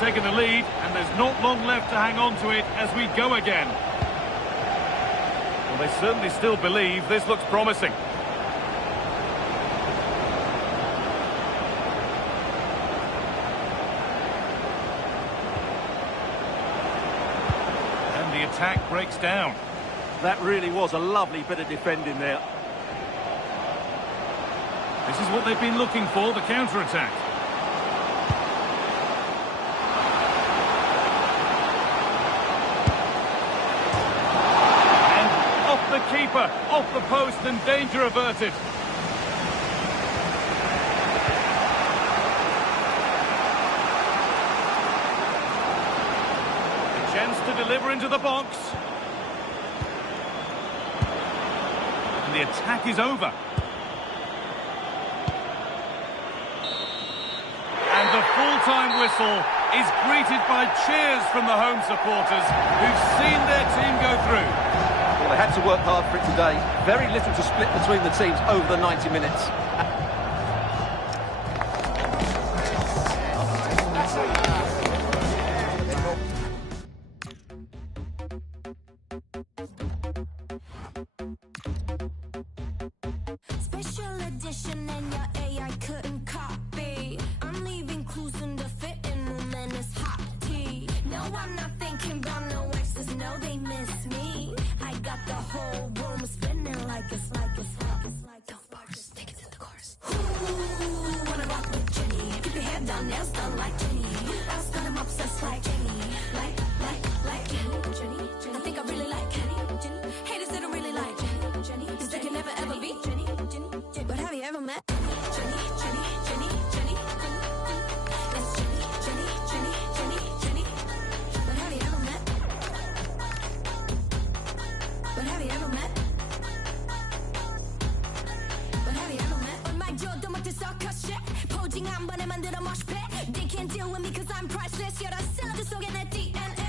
Taking the lead, and there's not long left to hang on to it as we go again. Well, they certainly still believe this looks promising. And the attack breaks down. That really was a lovely bit of defending there. This is what they've been looking for, the counter-attack. The keeper off the post and danger averted. A chance to deliver into the box. And the attack is over. And the full-time whistle is greeted by cheers from the home supporters who've seen their team go through. Well, they had to work hard for it today. Very little to split between the teams over the 90 minutes. Special edition and your AI couldn't copy. I'm leaving clues in the fitting room and it's hot tea. No, I'm not thinking about no exes, no, they miss me. I got the whole room spinning like it's Don't burst, take it to the chorus. Ooh, wanna rock with Jenny. Keep your head down, nails done like Jenny. I've got 'em obsessed like Jenny. Like Jenny. I think I really like Jenny. Haters that don't really like Jenny. Cause they can never ever be Jenny. But have you ever met Jenny? It's Jenny. But have you ever met? But have you ever met? But have you ever met? 엄마 줘도 못해 circus shit. 포징 한 번에 만들어 mosh pit. They can't deal with me cause I'm priceless. You're the 샐러드 속에 내 DNA.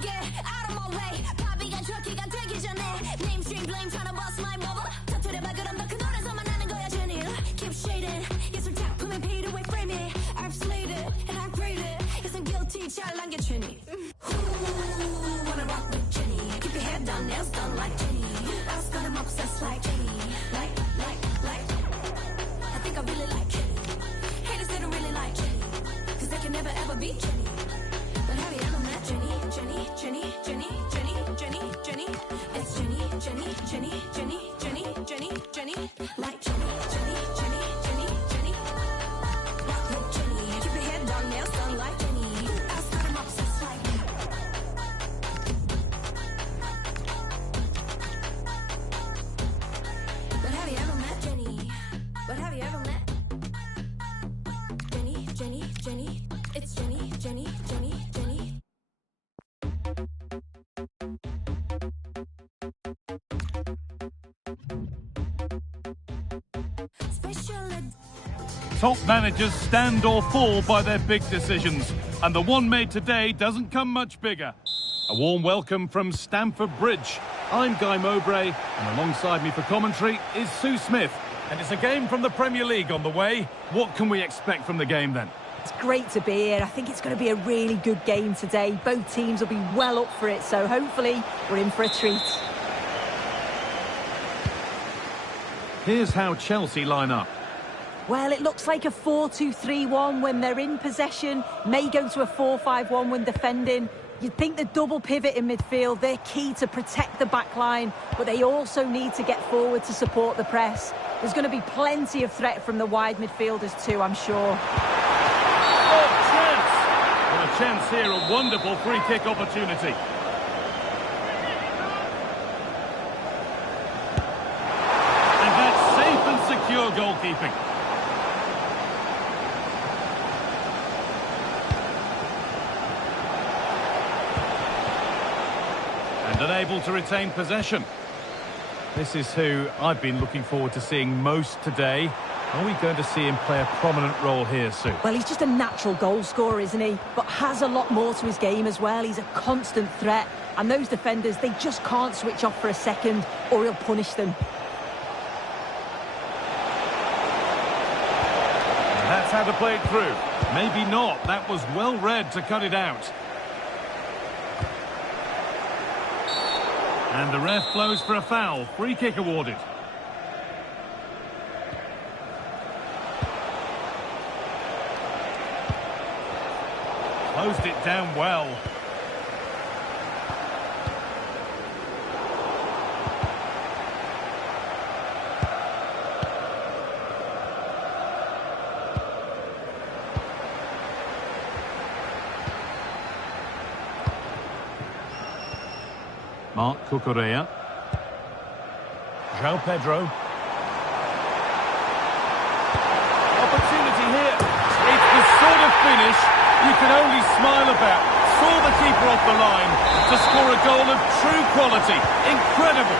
Get out of my way. 바비가 트럭키가 되기 전에. Mainstream blame tryna bust my bubble. 터뜨려봐 그럼 너 그 노래에서만 나는 거야 Jenny. Keep shading. 예술 작품에 paid away frame it. I've slayed it and I've graded it. Yes I'm guilty 잘난 게 Jenny. Ooh, wanna rock with Jenny. Keep your head down, nails done like Jenny. I've got 'em obsessed like Jenny. Like. I think I really like Jenny. Haters they don't really like Jenny. Cause they can never ever be Jenny. But have you ever met Jenny? It's Jenny. Like Jenny. Top managers stand or fall by their big decisions, and the one made today doesn't come much bigger. A warm welcome from Stamford Bridge. I'm Guy Mowbray, and alongside me for commentary is Sue Smith. And it's a game from the Premier League on the way. What can we expect from the game then? It's great to be here. I think it's going to be a really good game today. Both teams will be well up for it, so hopefully we're in for a treat. Here's how Chelsea line up. Well, it looks like a 4-2-3-1 when they're in possession. May go to a 4-5-1 when defending. You'd think the double pivot in midfield, they're key to protect the back line, but they also need to get forward to support the press. There's going to be plenty of threat from the wide midfielders too, I'm sure. Oh, chance! Well, a chance here, a wonderful free-kick opportunity. And that's safe and secure goalkeeping. And unable to retain possession. This is who I've been looking forward to seeing most today. Are we going to see him play a prominent role here, Sue? Well, he's just a natural goal scorer, isn't he? But has a lot more to his game as well. He's a constant threat. And those defenders, they just can't switch off for a second or he'll punish them. And that's how to play it through. Maybe not. That was well read to cut it out. And the ref blows for a foul. Free kick awarded. Closed it down well. Marc Cucurella. João Pedro. Opportunity here. It's the sort of finish you can only smile about. Saw the keeper off the line to score a goal of true quality. Incredible.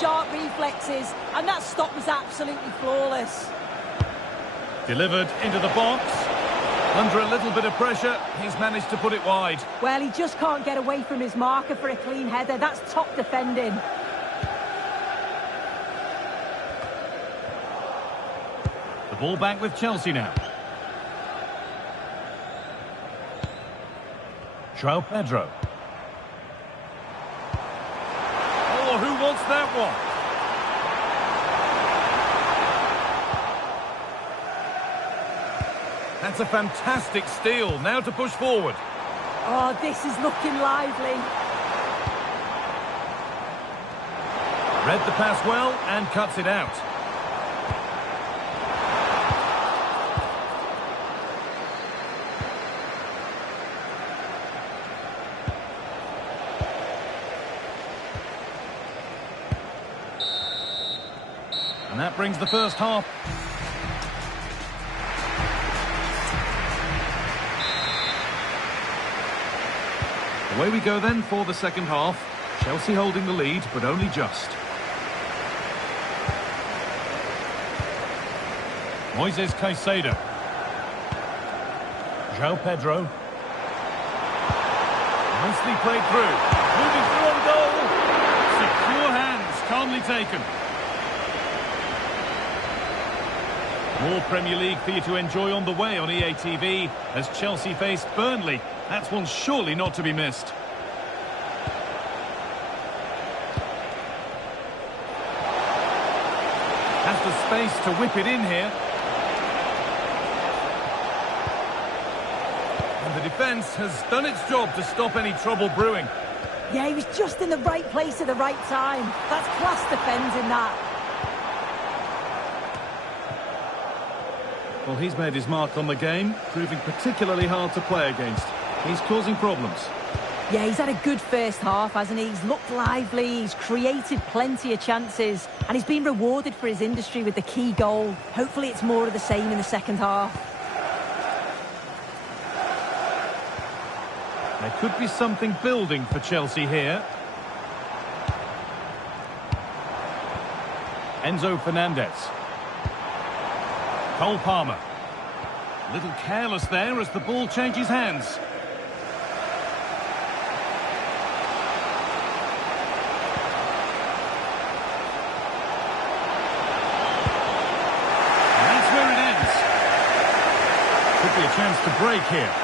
Sharp reflexes, and that stop was absolutely flawless. Delivered into the box. Under a little bit of pressure, he's managed to put it wide. Well, he just can't get away from his marker for a clean header. That's top defending. The ball back with Chelsea now. João Pedro. Oh, who wants that one? That's a fantastic steal. Now to push forward. Oh, this is looking lively. Read the pass well and cuts it out. And that brings the first half. Away we go then for the second half. Chelsea holding the lead, but only just. Moises Caicedo. João Pedro. Nicely played through. Moving through on goal. Secure hands, calmly taken. More Premier League for you to enjoy on the way on EA TV as Chelsea faced Burnley. That's one surely not to be missed. Has the space to whip it in here. And the defence has done its job to stop any trouble brewing. Yeah, he was just in the right place at the right time. That's class defending that. Well, he's made his mark on the game, proving particularly hard to play against. He's causing problems. Yeah, he's had a good first half, hasn't he? He's looked lively, he's created plenty of chances, and he's been rewarded for his industry with the key goal. Hopefully it's more of the same in the second half. There could be something building for Chelsea here. Enzo Fernandez. Cole Palmer. A little careless there as the ball changes hands. And that's where it ends. Could be a chance to break here.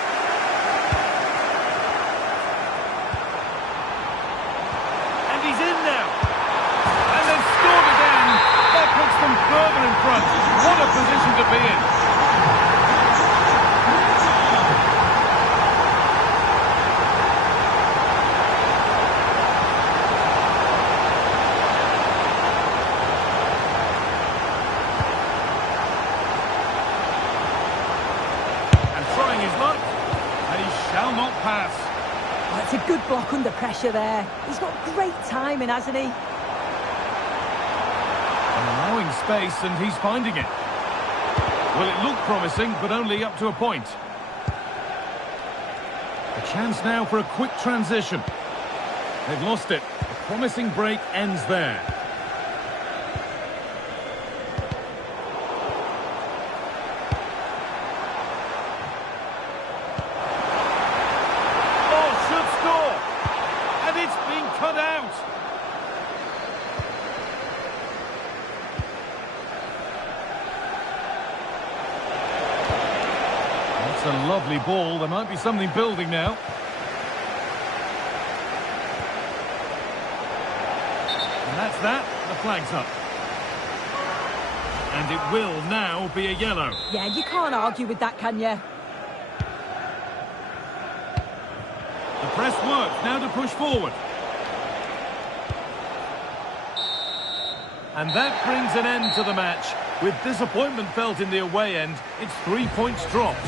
And he's in now. And they've scored again. That puts them further in front. What a position to be in. And trying his luck. And he shall not pass. Oh, it's a good block under pressure there. He's got great timing, hasn't he? Allowing space, and he's finding it. Well, it looked promising, but only up to a point. A chance now for a quick transition. They've lost it. A promising break ends there. Oh, should score! And it's been cut out! That's a lovely ball. There might be something building now. And that's that. The flag's up. And it will now be a yellow. Yeah, you can't argue with that, can you? The press works. Now to push forward. And that brings an end to the match. With disappointment felt in the away end, it's 3 points dropped.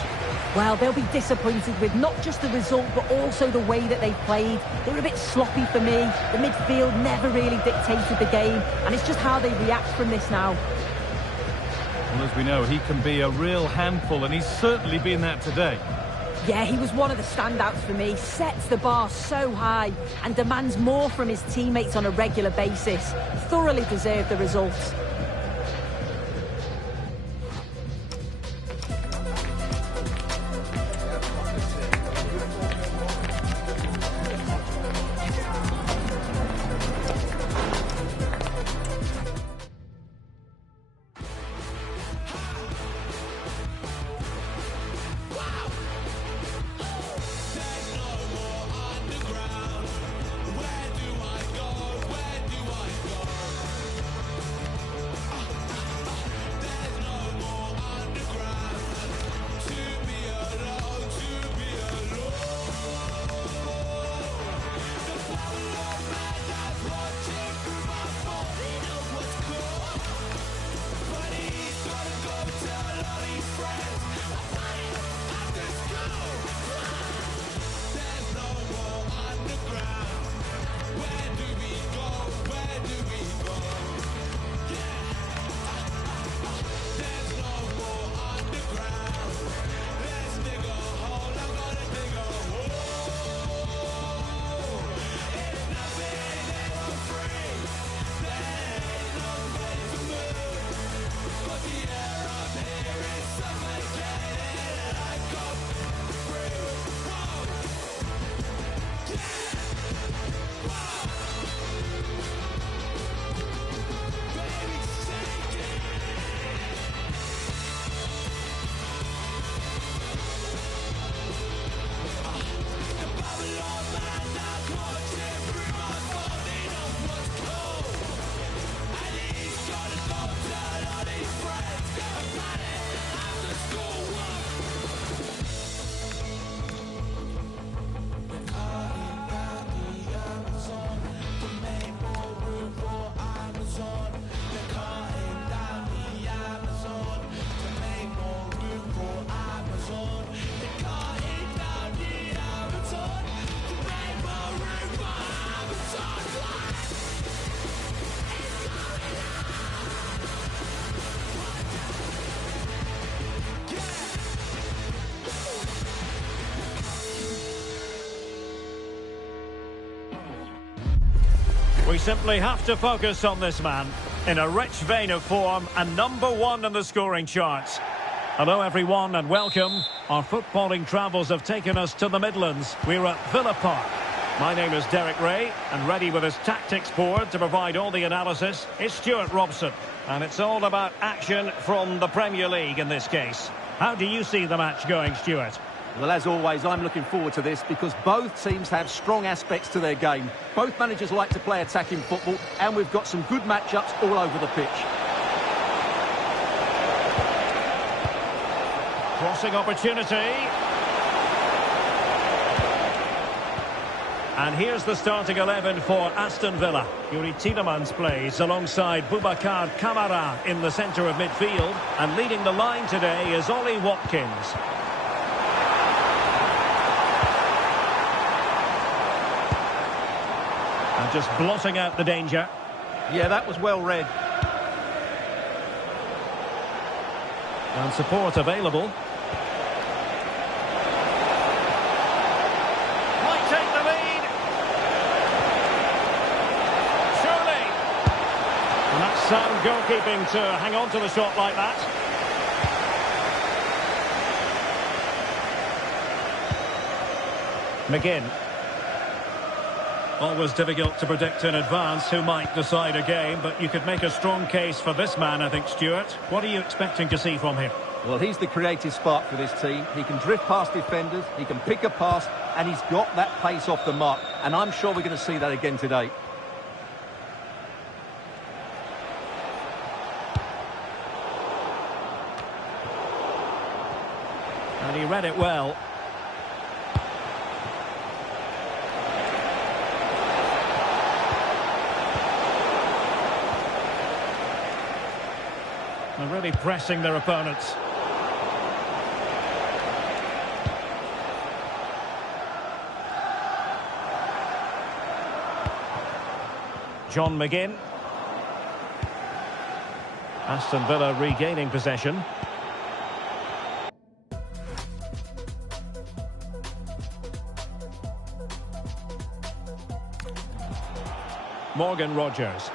Well, they'll be disappointed with not just the result, but also the way that they played. They were a bit sloppy for me. The midfield never really dictated the game, and it's just how they react from this now. Well, as we know, he can be a real handful, and he's certainly been that today. Yeah, he was one of the standouts for me. Sets the bar so high and demands more from his teammates on a regular basis. Thoroughly deserved the results. We simply have to focus on this man. In a rich vein of form and #1 in the scoring charts. Hello everyone and welcome. Our footballing travels have taken us to the Midlands. We're at Villa Park. My name is Derek Ray, and ready with his tactics board to provide all the analysis is Stuart Robson. And it's all about action from the Premier League in this case. How do you see the match going, Stuart? Well, as always, I'm looking forward to this because both teams have strong aspects to their game. Both managers like to play attacking football, and we've got some good matchups all over the pitch. Crossing opportunity. And here's the starting 11 for Aston Villa. Youri Tielemans plays alongside Boubacar Kamara in the centre of midfield. And leading the line today is Ollie Watkins. And just blotting out the danger. Yeah, that was well read. And support available. Might take the lead. Surely. And that's sound goalkeeping to hang on to the shot like that. McGinn. Always difficult to predict in advance who might decide a game, but you could make a strong case for this man, I think, Stuart. What are you expecting to see from him? Well, he's the creative spark for this team. He can drift past defenders, he can pick a pass, and he's got that pace off the mark. And I'm sure we're going to see that again today. And he read it well. And really pressing their opponents. John McGinn. Aston Villa regaining possession. Morgan Rogers.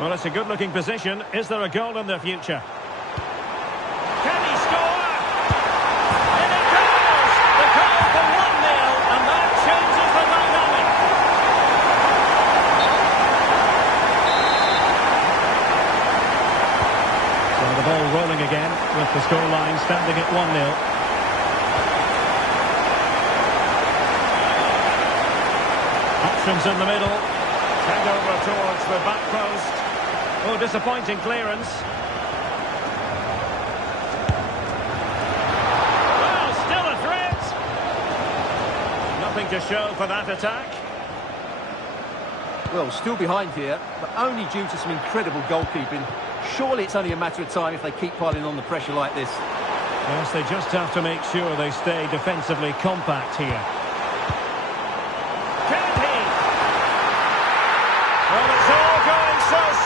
Well, it's a good-looking position. Is there a goal in the future? Can he score? And it goes! The goal for 1-0, and that changes the dynamic. So the ball rolling again, with the scoreline standing at 1-0. Options in the middle. Send over towards the back post. Oh, disappointing clearance. Well, still a threat. Nothing to show for that attack. Well, still behind here, but only due to some incredible goalkeeping. Surely it's only a matter of time if they keep piling on the pressure like this. Yes, they just have to make sure they stay defensively compact here.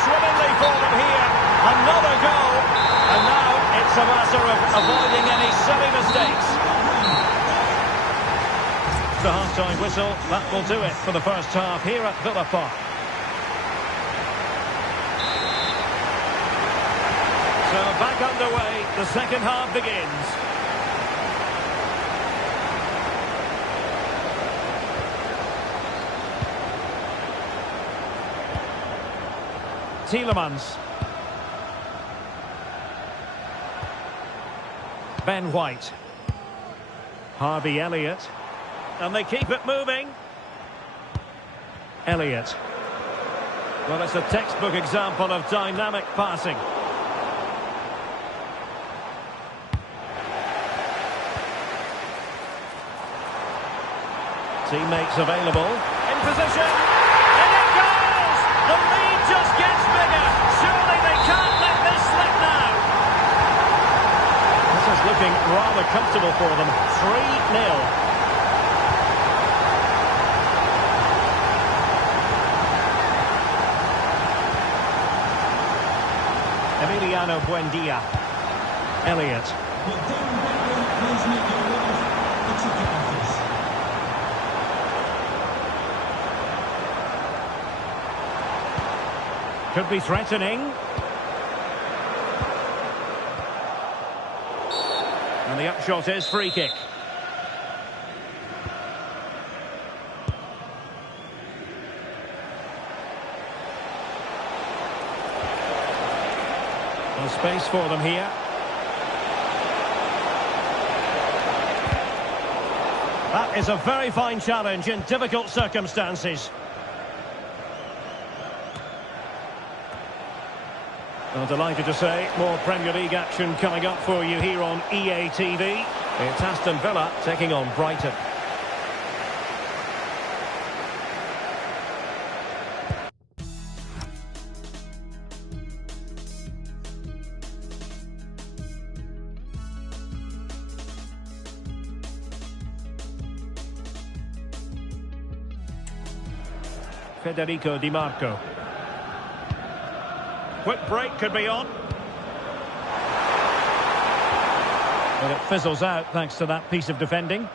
Swimmingly for them here. Another goal. And now it's a matter of avoiding any silly mistakes. The half-time whistle. That will do it for the first half here at Villa Park. So back underway. The second half begins. Tielemans. Ben White. Harvey Elliott. And they keep it moving. Elliott. Well, it's a textbook example of dynamic passing. Teammates available. In position. And it goes! The lead just gets bigger. Surely they can't let this slip now. This is looking rather comfortable for them. 3-0. Emiliano Buendia. Elliott. Will Darren Bentner please make your way to the ticket office? Could be threatening. And the upshot is free kick. No space for them here. That is a very fine challenge in difficult circumstances. Well, delighted to say, more Premier League action coming up for you here on EA TV. It's Aston Villa taking on Brighton. Federico Di Marco. Quick break could be on. But it fizzles out thanks to that piece of defending.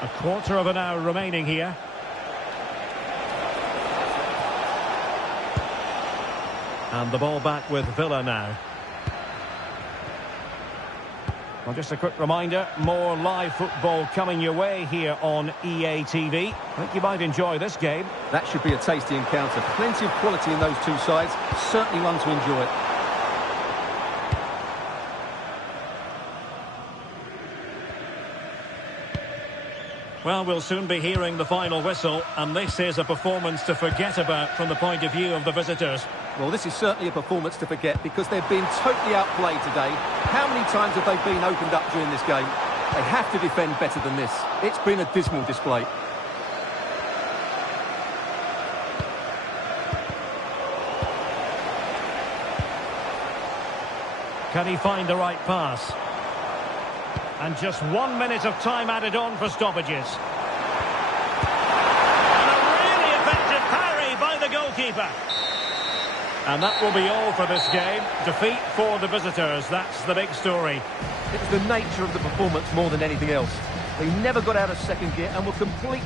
A quarter of an hour remaining here. And the ball back with Villa now. Well, just a quick reminder, more live football coming your way here on EA TV. I think you might enjoy this game. That should be a tasty encounter. Plenty of quality in those two sides. Certainly one to enjoy. Well, we'll soon be hearing the final whistle, and this is a performance to forget about from the point of view of the visitors. Well, this is certainly a performance to forget because they've been totally outplayed today. How many times have they been opened up during this game? They have to defend better than this. It's been a dismal display. Can he find the right pass? And just 1 minute of time added on for stoppages. And a really effective parry by the goalkeeper. And that will be all for this game. Defeat for the visitors, that's the big story. It was the nature of the performance more than anything else. They never got out of second gear and were complete.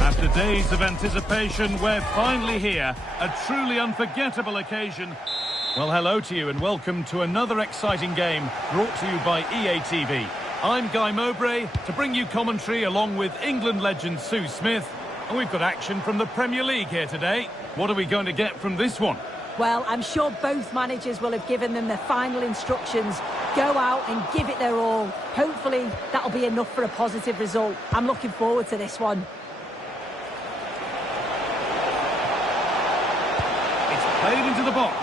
After days of anticipation, we're finally here. A truly unforgettable occasion. Well, hello to you and welcome to another exciting game brought to you by EA TV. I'm Guy Mowbray to bring you commentary along with England legend Sue Smith. And we've got action from the Premier League here today. What are we going to get from this one? Well, I'm sure both managers will have given them their final instructions. Go out and give it their all. Hopefully, that'll be enough for a positive result. I'm looking forward to this one. Played into the box.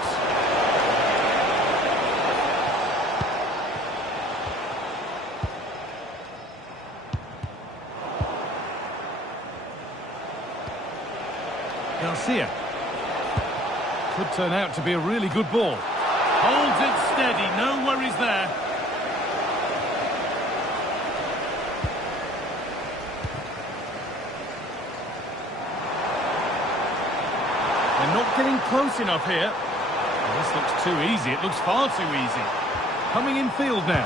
Garcia. Could turn out to be a really good ball. Holds it steady, no worries there. They're not getting close enough here. Well, this looks too easy. It looks far too easy. Coming in field now.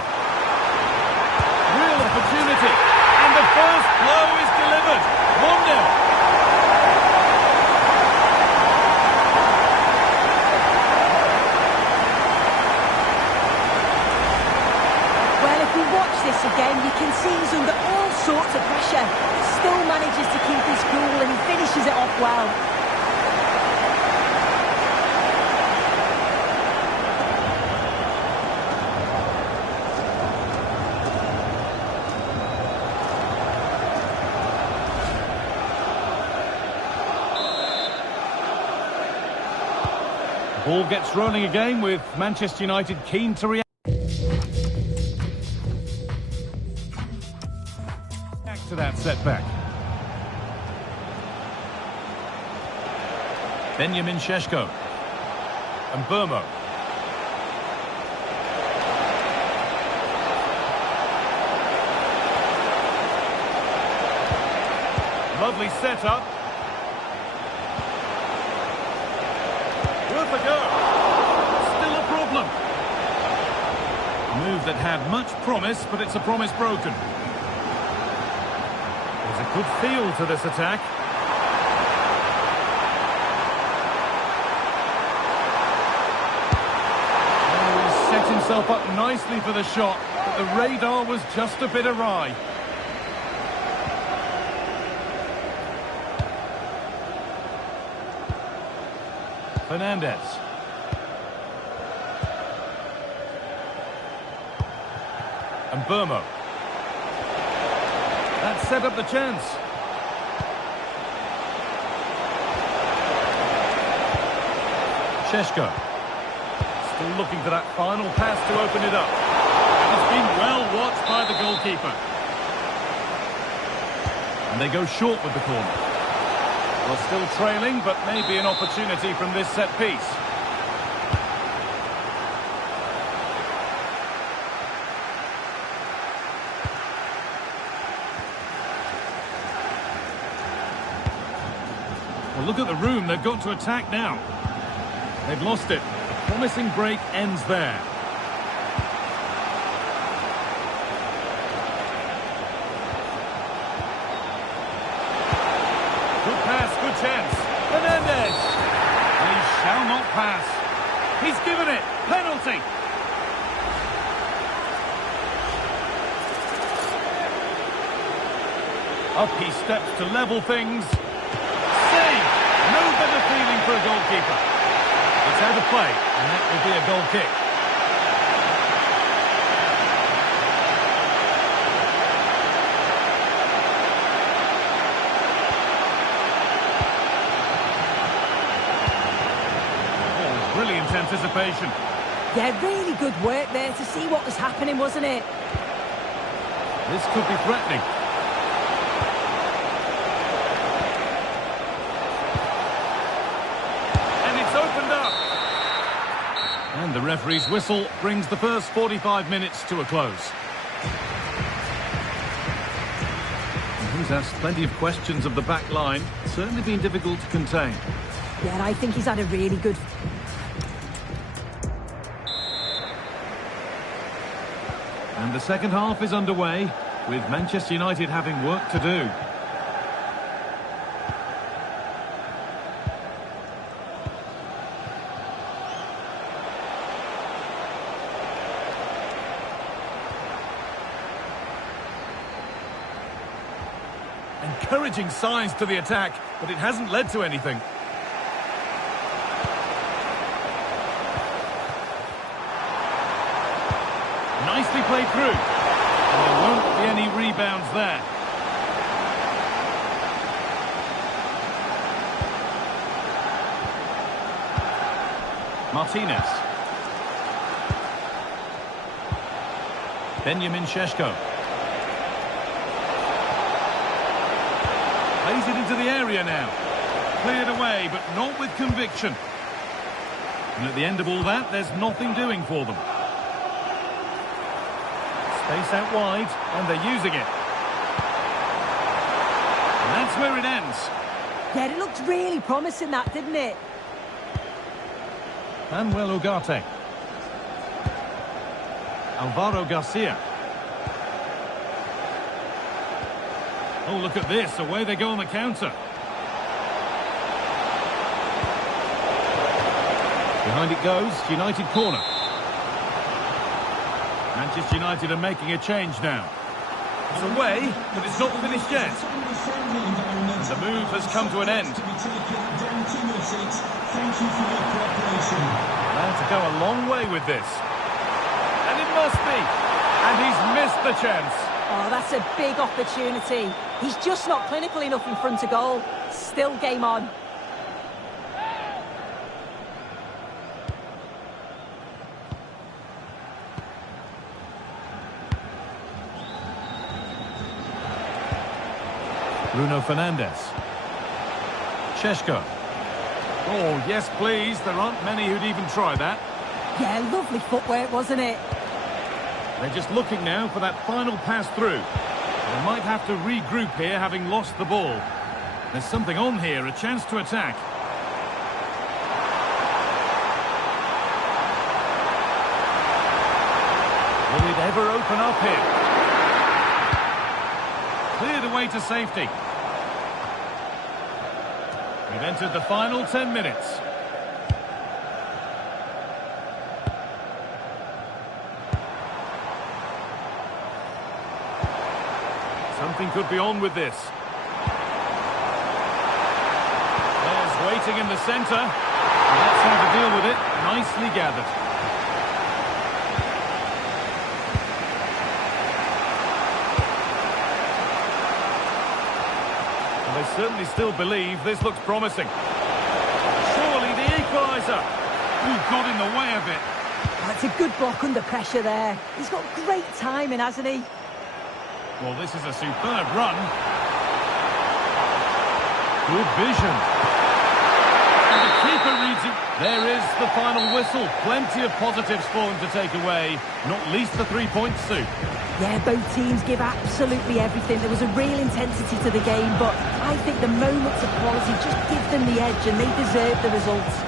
Real opportunity. And the first blow is delivered. 1-0. This again, you can see he's under all sorts of pressure. Still manages to keep his cool and he finishes it off well. Ball gets rolling again with Manchester United keen to react to that setback. Benjamin Šeško and Burmo. Lovely setup. Worth a go. Still a problem. Move that had much promise, but it's a promise broken. There's a good feel to this attack. Oh, he's set himself up nicely for the shot, but the radar was just a bit awry. Fernandez. And Burmo. That set up the chance. Šeško. Still looking for that final pass to open it up. It's been well watched by the goalkeeper. And they go short with the corner. Well, still trailing, but maybe an opportunity from this set piece. Well, look at the room. They've got to attack now. They've lost it. Promising break ends there. Good pass, good chance. Fernandez. He shall not pass. He's given it. Penalty. Up he steps to level things. Save. No better feeling for a goalkeeper. It's out of play, and that will be a goal kick. Brilliant anticipation. Yeah, really good work there to see what was happening, wasn't it? This could be threatening. And it's opened up. And the referee's whistle brings the first 45 minutes to a close. He's asked plenty of questions of the back line. Certainly been difficult to contain. Yeah, I think he's had a really good... And the second half is underway, with Manchester United having work to do. Encouraging signs to the attack, but it hasn't led to anything. Nicely played through. And there won't be any rebounds there. Martinez. Benjamin Šeško. Plays it into the area now. cleared away, but not with conviction. And at the end of all that, there's nothing doing for them. Space out wide, and they're using it. And that's where it ends. Yeah, it looked really promising, that, didn't it? Manuel Ugarte. Alvaro Garcia. Oh, look at this. Away they go on the counter. Behind it goes. United corner. Manchester United are making a change now. It's away, but it's not finished yet. And the move has come to an end. Allowed to go a long way with this. And it must be. And he's missed the chance. Oh, that's a big opportunity. He's just not clinical enough in front of goal. Still game on. Bruno Fernandes. Šeško. Oh, yes, please. There aren't many who'd even try that. Yeah, lovely footwork, wasn't it? They're just looking now for that final pass through. They might have to regroup here, having lost the ball. There's something on here, a chance to attack. Will it ever open up here? Cleared away to safety. We've entered the final 10 minutes. Something could be on with this. Players waiting in the centre. And that's how to deal with it. Nicely gathered. Well, they certainly still believe this looks promising. Surely the equaliser. Ooh, got in the way of it. That's a good block under pressure there. He's got great timing, hasn't he? Well, this is a superb run. Good vision. And the keeper reads it. There is the final whistle. Plenty of positives for him to take away, not least the 3 points, Sue. Yeah, both teams give absolutely everything. There was a real intensity to the game, but I think the moments of quality just give them the edge and they deserve the results.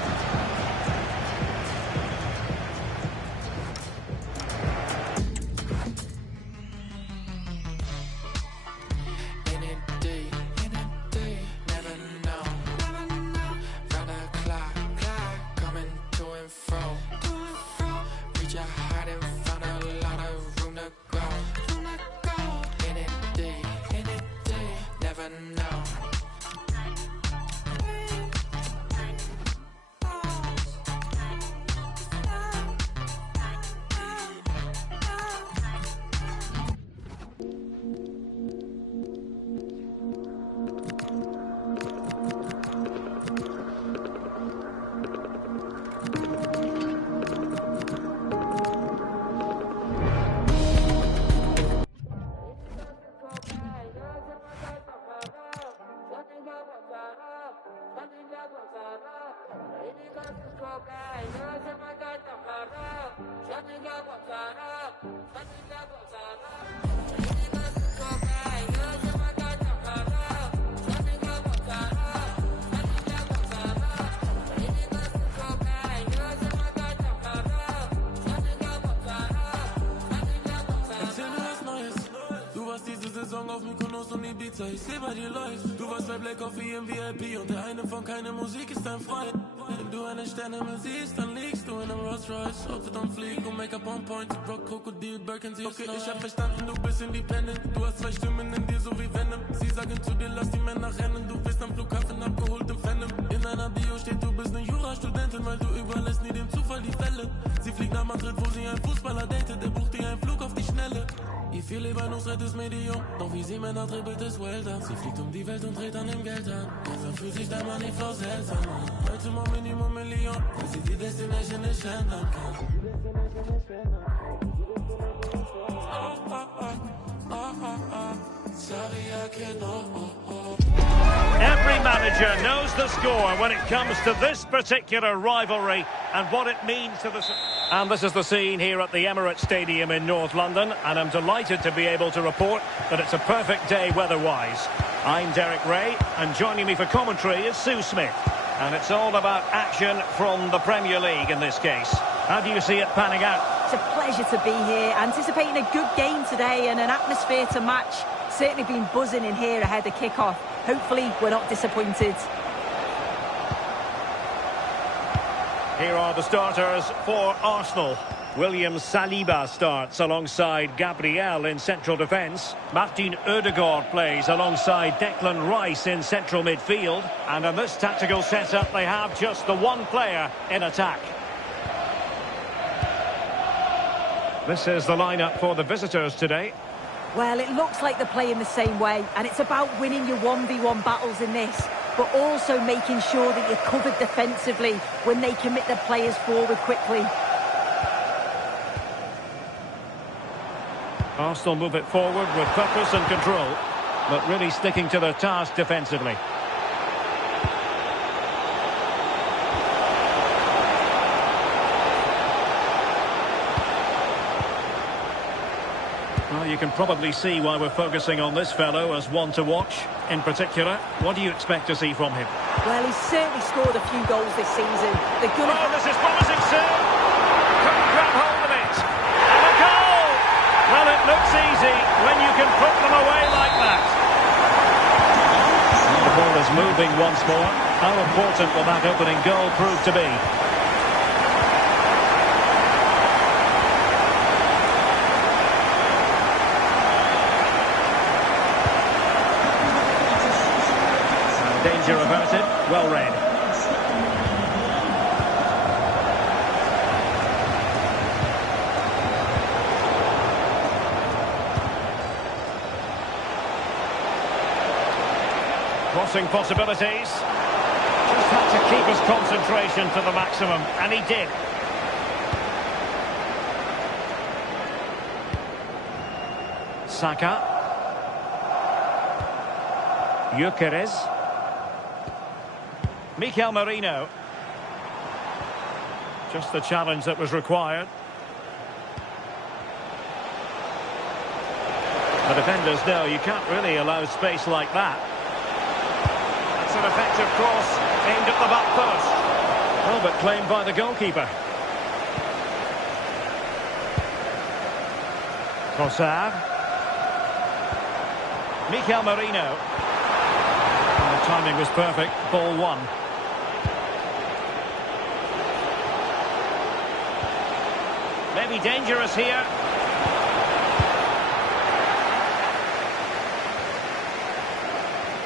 Ich seh bei dir läuft. Du warst bei Black Coffee im VIP und der eine von keine Musik ist dein Freund. Wenn du eine Sterne siehst, dann liegst du in einem Rolls Royce. Auto dann fliegen und Make-up on point. Rock, Krokodil, Birkin, sie okay, ich hab verstanden, du bist independent. Du hast zwei Stimmen in dir, so wie Venom. Sie sagen zu dir, lass die Männer rennen. Du bist am Flughafen abgeholt im Phantom. In einer Bio steht, du bist eine Jurastudentin, weil du überlässt nie dem Zufall die Fälle. Sie fliegt nach Madrid, wo sie einen Fußballer datet. Der bucht dir einen Flug auf die Schnelle. Wie viel lieber Nusret ist Medium, doch wie sie Männer dribbelt ist Welter. Sie fliegt um die Welt und dreht an dem Geld an. Gestern fühlt sich der Moneyflow seltsam an. Heute mal Minimum Million, weil sie die Destination nicht ändern kann. Sorry, I can't, Every manager knows the score when it comes to this particular rivalry and what it means to the... And this is the scene here at the Emirates Stadium in North London, and I'm delighted to be able to report that it's a perfect day weather-wise. I'm Derek Ray, and joining me for commentary is Sue Smith. And it's all about action from the Premier League in this case. How do you see it panning out? It's a pleasure to be here, anticipating a good game today and an atmosphere to match. Certainly been buzzing in here ahead of kick-off. Hopefully we're not disappointed. Here are the starters for Arsenal. William Saliba starts alongside Gabriel in central defence. Martin Ødegaard plays alongside Declan Rice in central midfield. And in this tactical setup, they have just the one player in attack. This is the lineup for the visitors today. Well, it looks like they're playing the same way, and it's about winning your 1v1 battles in this, but also making sure that you're covered defensively when they commit their players forward quickly. Arsenal move it forward with purpose and control, but really sticking to their task defensively. Well, you can probably see why we're focusing on this fellow as one to watch. In particular, what do you expect to see from him? Well, he's certainly scored a few goals this season. They're gonna... Oh, this is promising soon! Couldn't grab hold of it! And a goal! Well, it looks easy when you can put them away like that. The ball is moving once more. How important will that opening goal prove to be? Danger averted, well read. Crossing possibilities. Just had to keep his concentration to the maximum, and he did. Saka. Gyökeres. Mikel Merino. Just the challenge that was required. The defenders know you can't really allow space like that. That's an effective cross aimed at the back post. Well, but claimed by the goalkeeper. Trossard. Mikel Merino. And the timing was perfect. Ball one. Maybe dangerous here.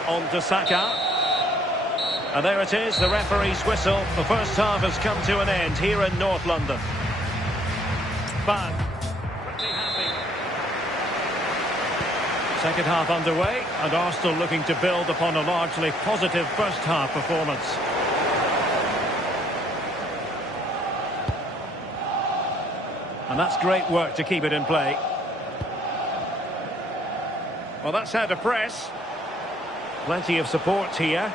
On to Saka. And there it is, the referee's whistle. The first half has come to an end here in North London. Fan. Pretty happy. Second half underway, and Arsenal looking to build upon a largely positive first half performance. And that's great work to keep it in play. Well, that's how to press. Plenty of support here.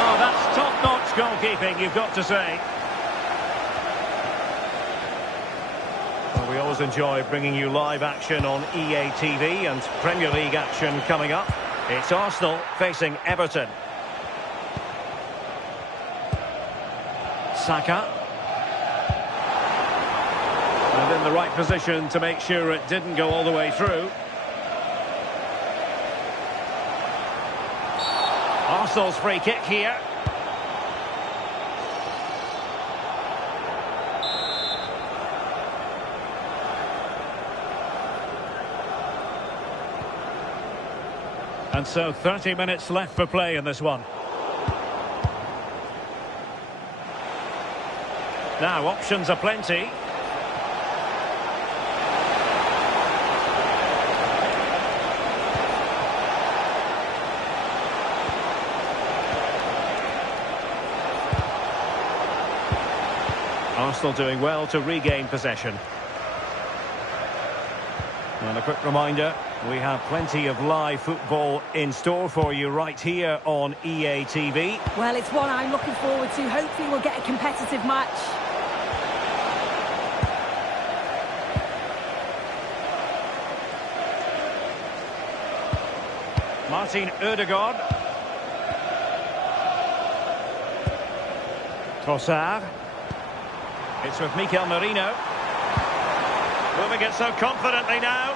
Oh, that's top-notch goalkeeping, you've got to say. Well, we always enjoy bringing you live action on EA TV and Premier League action coming up. It's Arsenal facing Everton. Saka. And in the right position to make sure it didn't go all the way through. Arsenal's free kick here. And so 30 minutes left for play in this one. Now, options are plenty. Arsenal doing well to regain possession. And a quick reminder, we have plenty of live football in store for you right here on EA TV. Well, it's one I'm looking forward to. Hopefully we'll get a competitive match. Martin Ødegaard. Trossard. It's with Mikel Merino. Moving it so confidently now.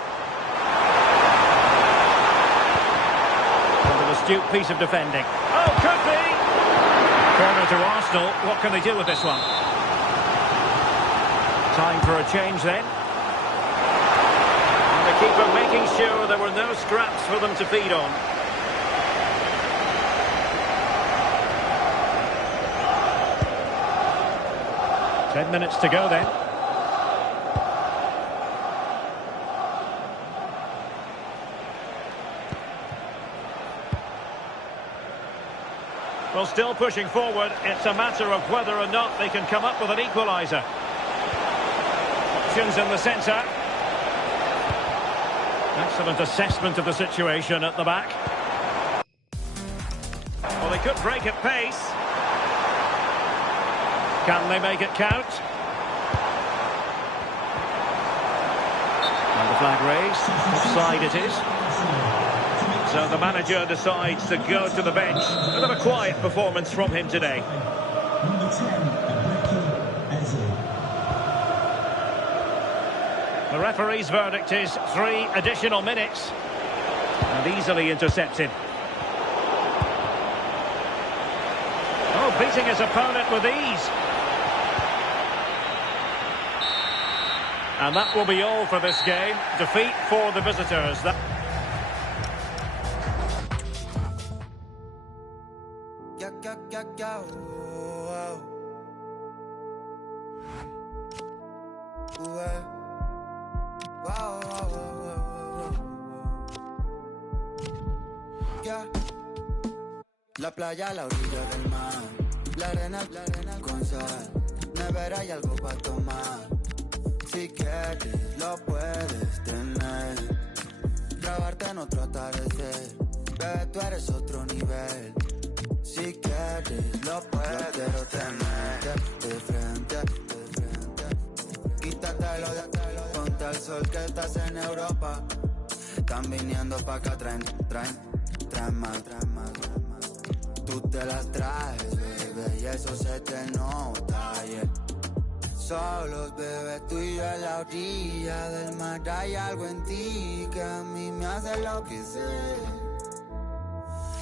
And an astute piece of defending. Oh, could be! Corner to Arsenal. What can they do with this one? Time for a change then. And the keeper making sure there were no scraps for them to feed on. Ten minutes to go then. Well, still pushing forward. It's a matter of whether or not they can come up with an equaliser. Options in the centre. Excellent assessment of the situation at the back. Well, they could break at pace. Can they make it count? And the flag raised. Offside it is. So the manager decides to go to the bench. A bit of a quiet performance from him today. Number 10, Eze. The referee's verdict is 3 additional minutes. And easily intercepted. Oh, beating his opponent with ease. And that will be all for this game. Defeat for the visitors. La playa a la orilla del mar, la arena con sal, nevera y algo para tomar. Si quieres lo puedes tener, grabarte en otro atardecer, bebé tú eres otro nivel. Si quieres lo puedes tener, de frente, quítatelo de ponte al sol que estás en Europa. Están viniendo pa' acá, traen más. Tú te las traes, bebé, y eso se te nota, yeah. Solos, bebé, tú y yo en la orilla del mar. Hay algo en ti que a mí me hace enloquecer.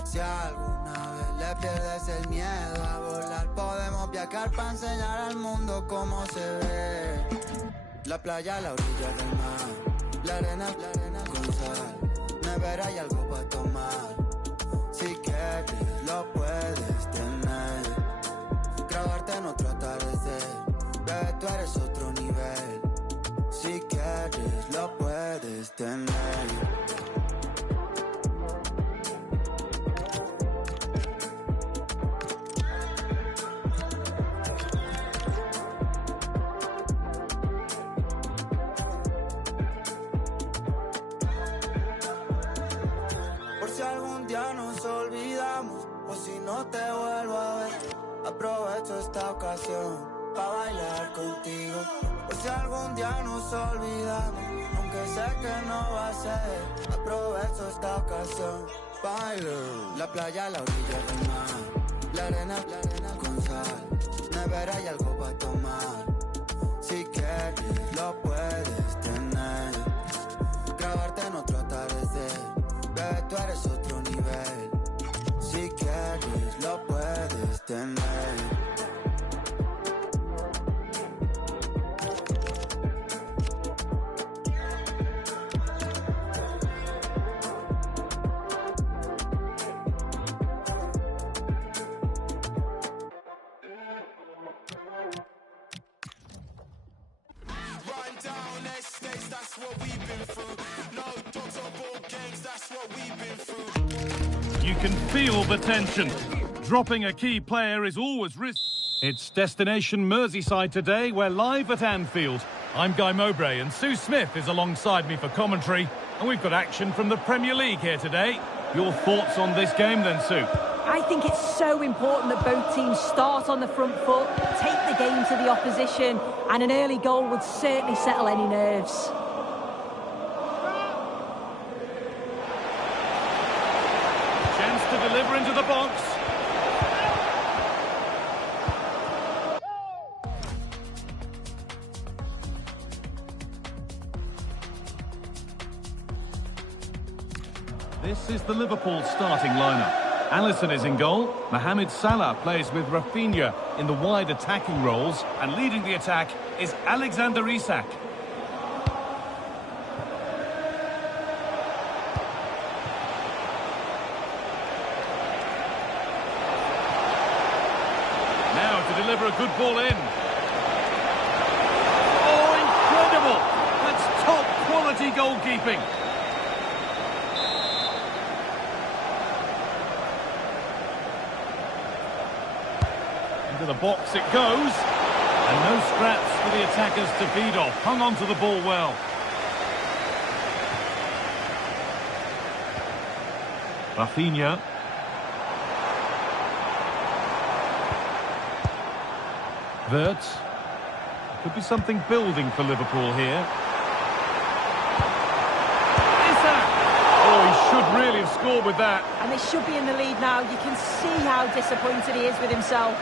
Si alguna vez le pierdes el miedo a volar, podemos viajar para enseñar al mundo cómo se ve. La playa a la orilla del mar, la arena con sal, nevera y algo para tomar. Si quieres lo puedes tener, grabarte en otro atardecer, bebé tú eres otro nivel. Si quieres lo puedes tener. Si algún día nos olvidamos o si no te vuelvo a ver, aprovecho esta ocasión para bailar contigo. Por si algún día nos olvidamos, aunque sé que no va a ser, aprovecho esta ocasión para bailar. La playa a la orilla del mar, la arena con sal, nevera y algo para tomar. Si quieres lo puedes tener, grabarte en otro atardecer, bebé tú eres otro nivel. Si quieres lo puedes tener. You can feel the tension. Dropping a key player is always risky. It's Destination Merseyside today. We're live at Anfield. I'm Guy Mowbray and Sue Smith is alongside me for commentary. And we've got action from the Premier League here today. Your thoughts on this game then, Sue? I think it's so important that both teams start on the front foot, take the game to the opposition, and an early goal would certainly settle any nerves. Chance to deliver into the box. This is the Liverpool starting lineup. Alisson is in goal. Mohamed Salah plays with Rafinha in the wide attacking roles. And leading the attack is Alexander Isak. Now to deliver a good ball in. Oh, incredible! That's top quality goalkeeping. To the box it goes, and no scraps for the attackers to feed off. Hung on to the ball well. Rafinha. Wirtz. Could be something building for Liverpool here. Isak! Oh, he should really have scored with that. And they should be in the lead now. You can see how disappointed he is with himself.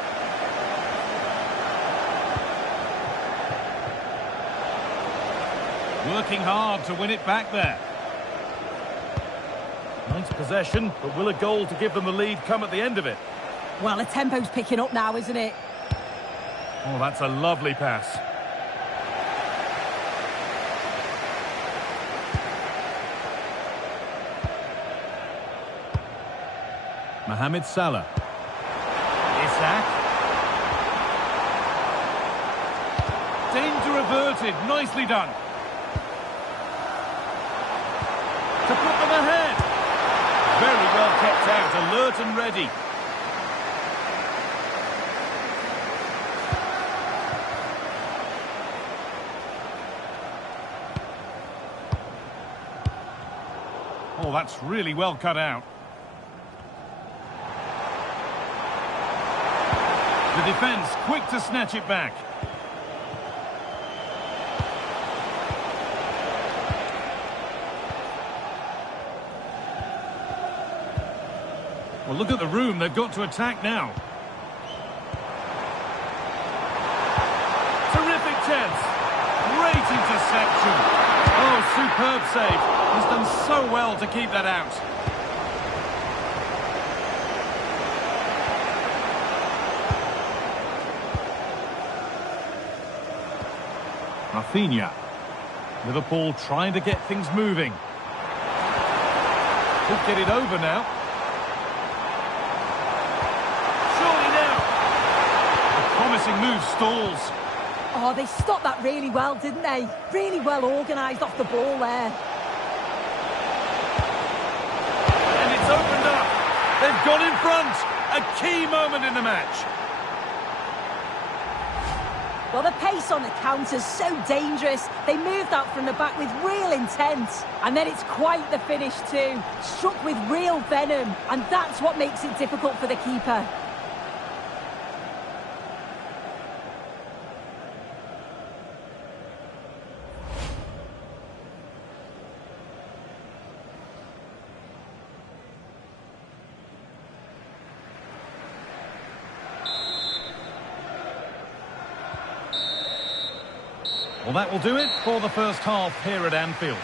Working hard to win it back there. Nice possession, but will a goal to give them the lead come at the end of it? Well, the tempo's picking up now, isn't it? Oh, that's a lovely pass. Mohamed Salah. Isak. Danger averted. Nicely done. To put them ahead. Very well kept out, alert and ready. Oh, that's really well cut out. The defence quick to snatch it back. Well, look at the room they've got to attack now. Terrific chance. Great interception. Oh, superb save. He's done so well to keep that out. Rafinha. Liverpool trying to get things moving. Could get it over now. Promising move stalls. Oh, they stopped that really well, didn't they? Really well organised off the ball there. And it's opened up. They've gone in front. A key moment in the match. Well, the pace on the counter's so dangerous. They moved out from the back with real intent. And then it's quite the finish too. Struck with real venom. And that's what makes it difficult for the keeper. Well, that will do it for the first half here at Anfield.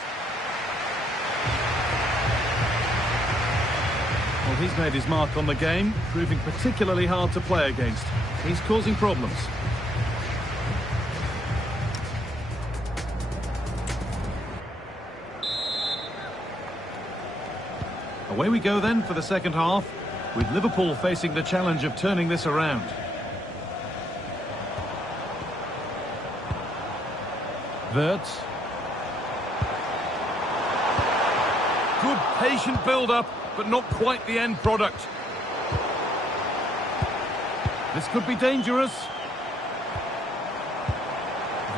Well, he's made his mark on the game, proving particularly hard to play against. He's causing problems. Away we go then for the second half, with Liverpool facing the challenge of turning this around. Wirtz. Good patient build-up, but not quite the end product. This could be dangerous.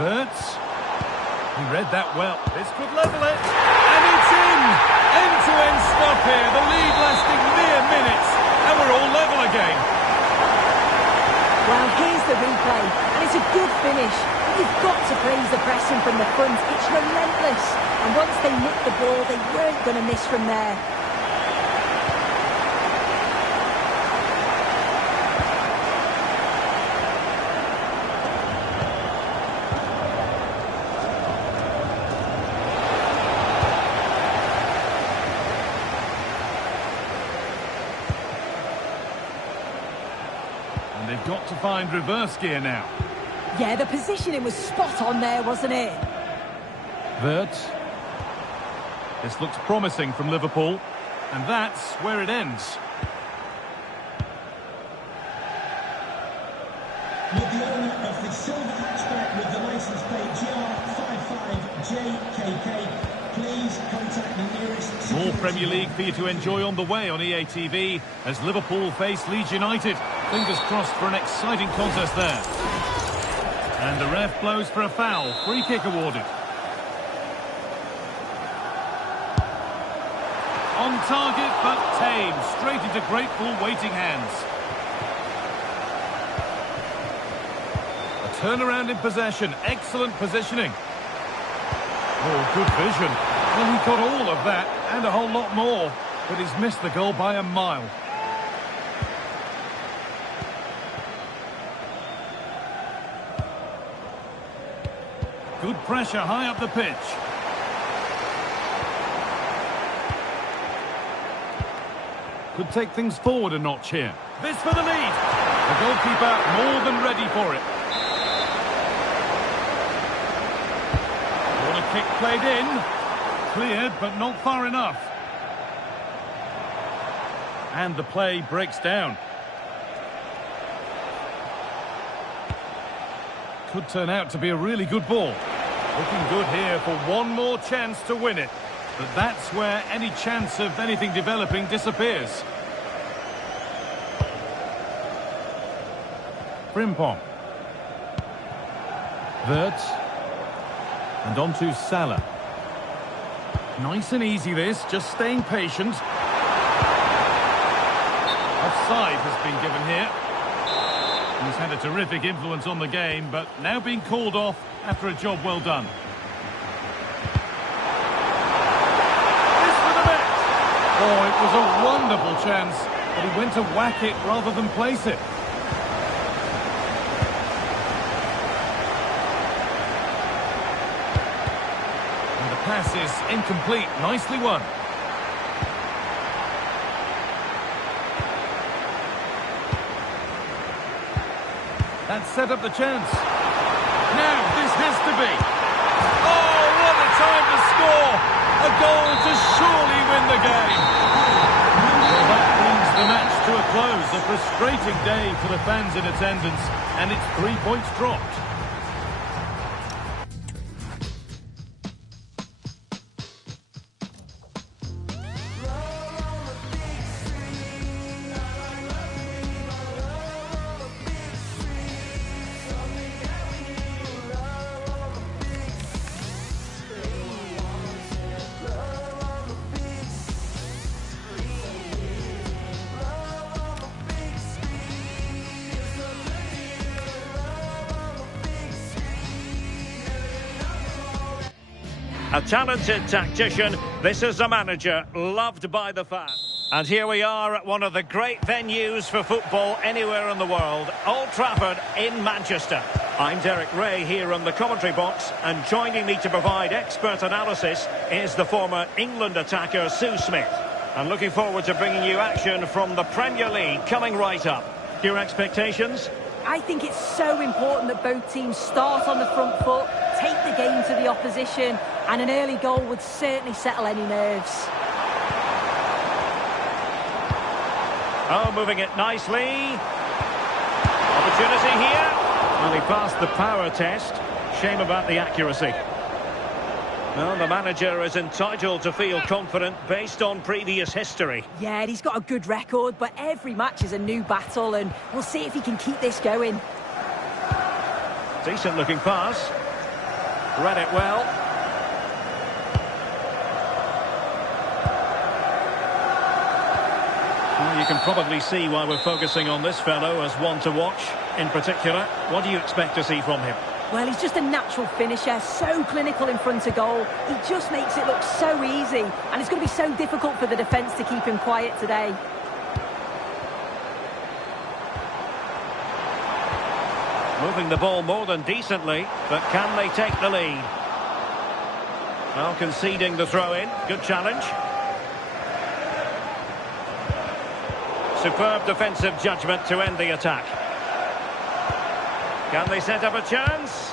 Wirtz. He read that well. This could level it. And it's in! End-to-end stop here. The lead lasting mere minutes. And we're all level again. Well, here's the replay. And it's a good finish. You've got to praise the pressing from the front. It's relentless. And once they nicked the ball, they weren't going to miss from there. And they've got to find reverse gear now. Yeah, the positioning was spot on there, wasn't it? Wirtz. This looks promising from Liverpool. And that's where it ends. With the owner of the silver hatchback with the licence plate GR55JKK, please contact the nearest... More Premier League for you to enjoy on the way on EA TV as Liverpool face Leeds United. Fingers crossed for an exciting contest there. And the ref blows for a foul. Free kick awarded. On target, but tame. Straight into grateful waiting hands. A turnaround in possession. Excellent positioning. Oh, good vision. Well, he got all of that and a whole lot more. But he's missed the goal by a mile. Good pressure high up the pitch. Could take things forward a notch here. This for the lead. The goalkeeper more than ready for it. Corner kick played in. Cleared, but not far enough. And the play breaks down. Could turn out to be a really good ball. Looking good here for one more chance to win it. But that's where any chance of anything developing disappears. Frimpong. Wirtz. And on to Salah. Nice and easy this, just staying patient. Offside has been given here. He's had a terrific influence on the game, but now being called off after a job well done. This for the net! Oh, it was a wonderful chance, but he went to whack it rather than place it. And the pass is incomplete, nicely won. That set up the chance. Now, this has to be. Oh, what a time to score! A goal to surely win the game. Well, that brings the match to a close. A frustrating day for the fans in attendance, and it's 3 points dropped. A talented tactician, this is a manager loved by the fans. And here we are at one of the great venues for football anywhere in the world, Old Trafford in Manchester. I'm Derek Ray here on the commentary box, and joining me to provide expert analysis is the former England attacker Sue Smith. And looking forward to bringing you action from the Premier League coming right up. Your expectations? I think it's so important that both teams start on the front foot, take the game to the opposition, and an early goal would certainly settle any nerves. Oh, moving it nicely. Opportunity here. Well, he passed the power test. Shame about the accuracy. Well, the manager is entitled to feel confident based on previous history. Yeah, and he's got a good record, but every match is a new battle, and we'll see if he can keep this going. Decent looking pass. Read it well. Well, you can probably see why we're focusing on this fellow as one to watch. In particular, what do you expect to see from him? Well, he's just a natural finisher, so clinical in front of goal. He just makes it look so easy, and it's going to be so difficult for the defence to keep him quiet today. Moving the ball more than decently, but can they take the lead? Well, conceding the throw-in. Good challenge. Superb defensive judgment to end the attack. Can they set up a chance?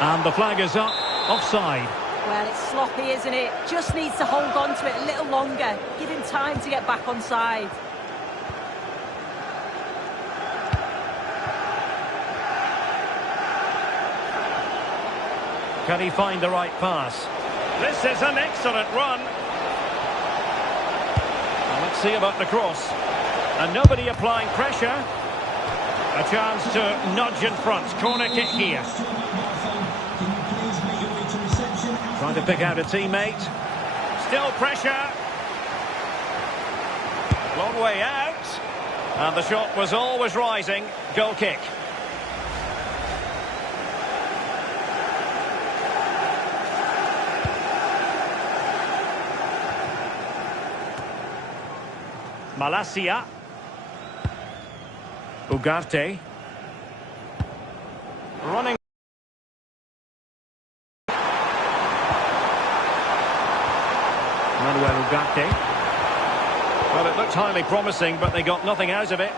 And the flag is up. Offside. Well, it's sloppy, isn't it? Just needs to hold on to it a little longer. Give him time to get back on side. Can he find the right pass? This is an excellent run. Well, let's see about the cross. And nobody applying pressure. A chance to nudge in front. Corner kick here. Trying to pick out a teammate. Still pressure. Long way out. And the shot was always rising. Goal kick. Malacia. Ugarte. Running. Manuel Ugarte. Well, it looked highly promising, but they got nothing out of it.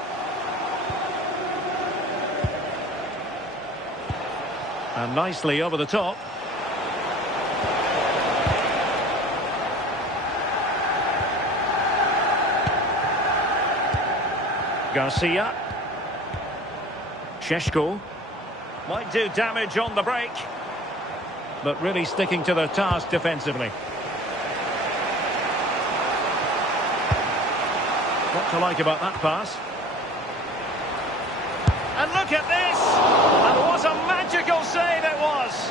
And nicely over the top. Garcia. Šeško. Might do damage on the break. But really sticking to the task defensively. What to like about that pass? And look at this! And what a magical save it was!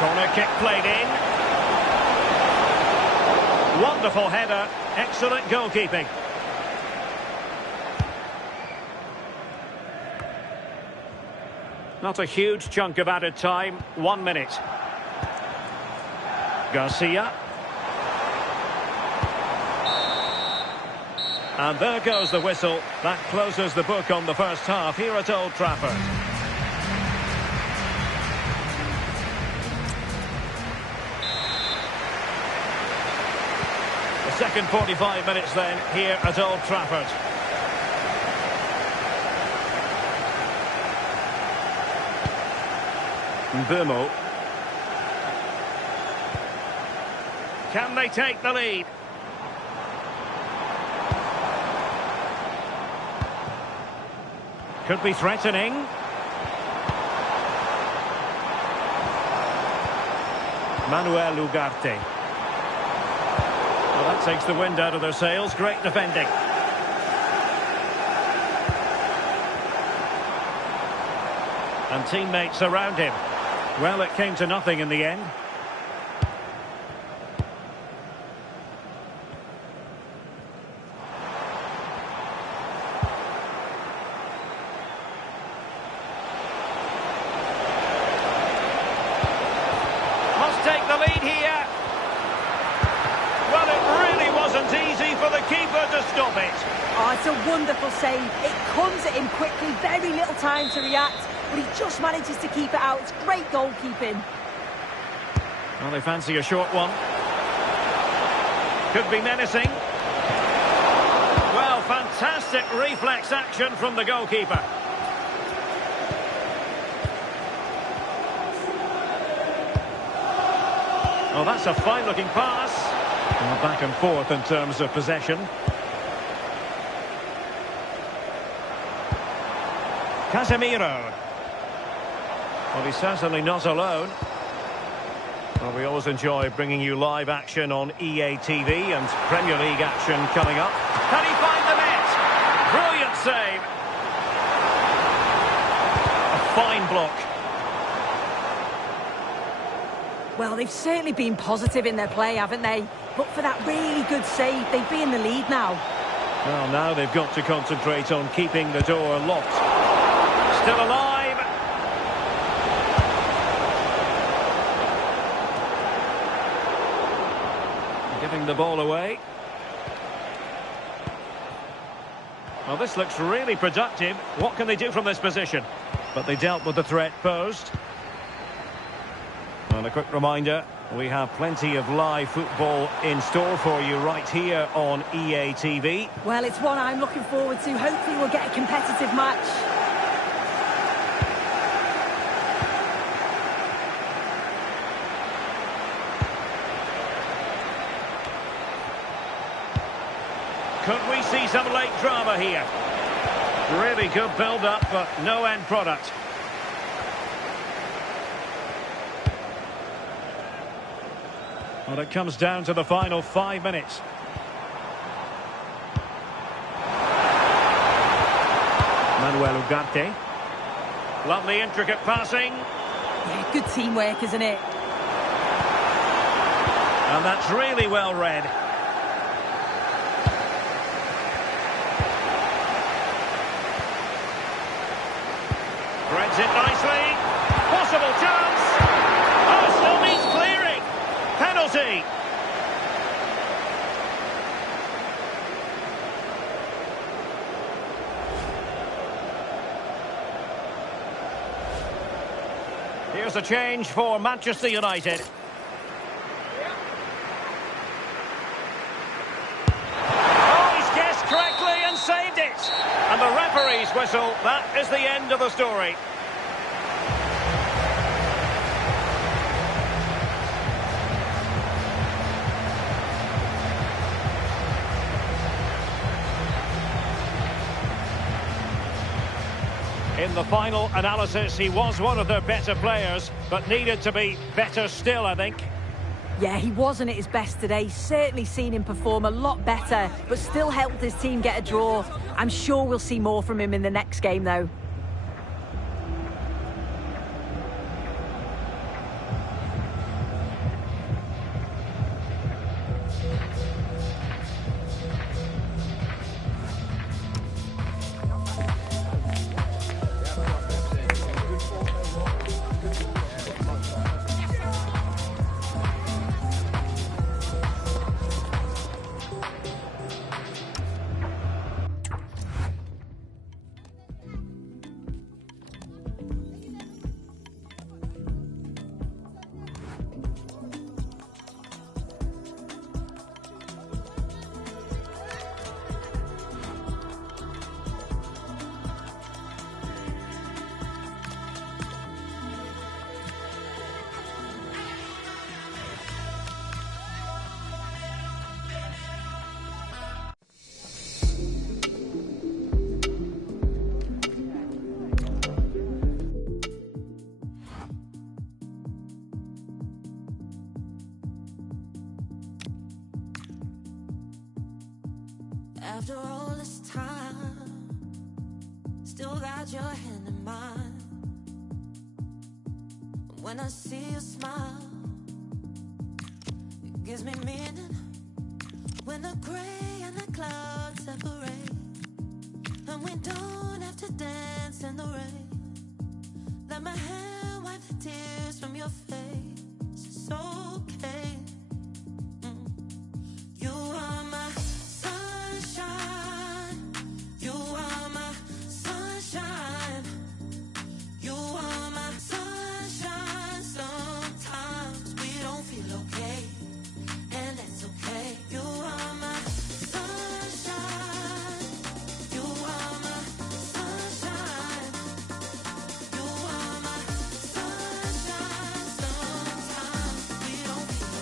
Corner kick played in. Wonderful header, excellent goalkeeping. Not a huge chunk of added time, 1 minute. Garcia. And there goes the whistle. That closes the book on the first half here at Old Trafford. Second 45 minutes then here at Old Trafford. Mbeumo. Can they take the lead? Could be threatening. Manuel Ugarte. Well, that takes the wind out of their sails. Great defending. And teammates around him. Well, it came to nothing in the end. Must take the lead here. Well, it really wasn't easy for the keeper to stop it. Oh, it's a wonderful save. It comes at him quickly, very little time to react, but he just manages to keep it out. It's great goalkeeping. Well, they fancy a short one. Could be menacing. Well, fantastic reflex action from the goalkeeper. Oh, that's a fine-looking pass. Well, back and forth in terms of possession. Casemiro. Well, he's certainly not alone. Well, we always enjoy bringing you live action on EA TV and Premier League action coming up. Can he find the net? Brilliant save. A fine block. Well, they've certainly been positive in their play, haven't they? But for that really good save, they'd be in the lead now. Well, now they've got to concentrate on keeping the door locked. Still alive. Giving the ball away. Well, this looks really productive. What can they do from this position? But they dealt with the threat posed. And a quick reminder, we have plenty of live football in store for you right here on EA TV. Well, it's one I'm looking forward to. Hopefully we'll get a competitive match. Could we see some late drama here? Really good build-up, but no end product. Well, it comes down to the final 5 minutes. Manuel Ugarte. Lovely, intricate passing. Yeah, good teamwork, isn't it? And that's really well read. Threads it nicely. Possible chance. Oh, still needs clearing. Penalty. Here's a change for Manchester United. Oh, he's guessed correctly and saved it. And the referee's whistle, that is the end of the story. In the final analysis, he was one of their better players, but needed to be better still, I think. Yeah, he wasn't at his best today. Certainly seen him perform a lot better, but still helped his team get a draw. I'm sure we'll see more from him in the next game, though. After all this time, still got your hand in mine. When I see you smile, it gives me meaning. When the gray and the clouds separate, and we don't have to dance in the rain. Let my hand wipe the tears from your face. It's okay. You are my sunshine. You are my sunshine. You are my sunshine. Sometimes we don't feel okay, and that's okay. You are my sunshine. You are my sunshine. You are my sunshine. Sometimes we don't feel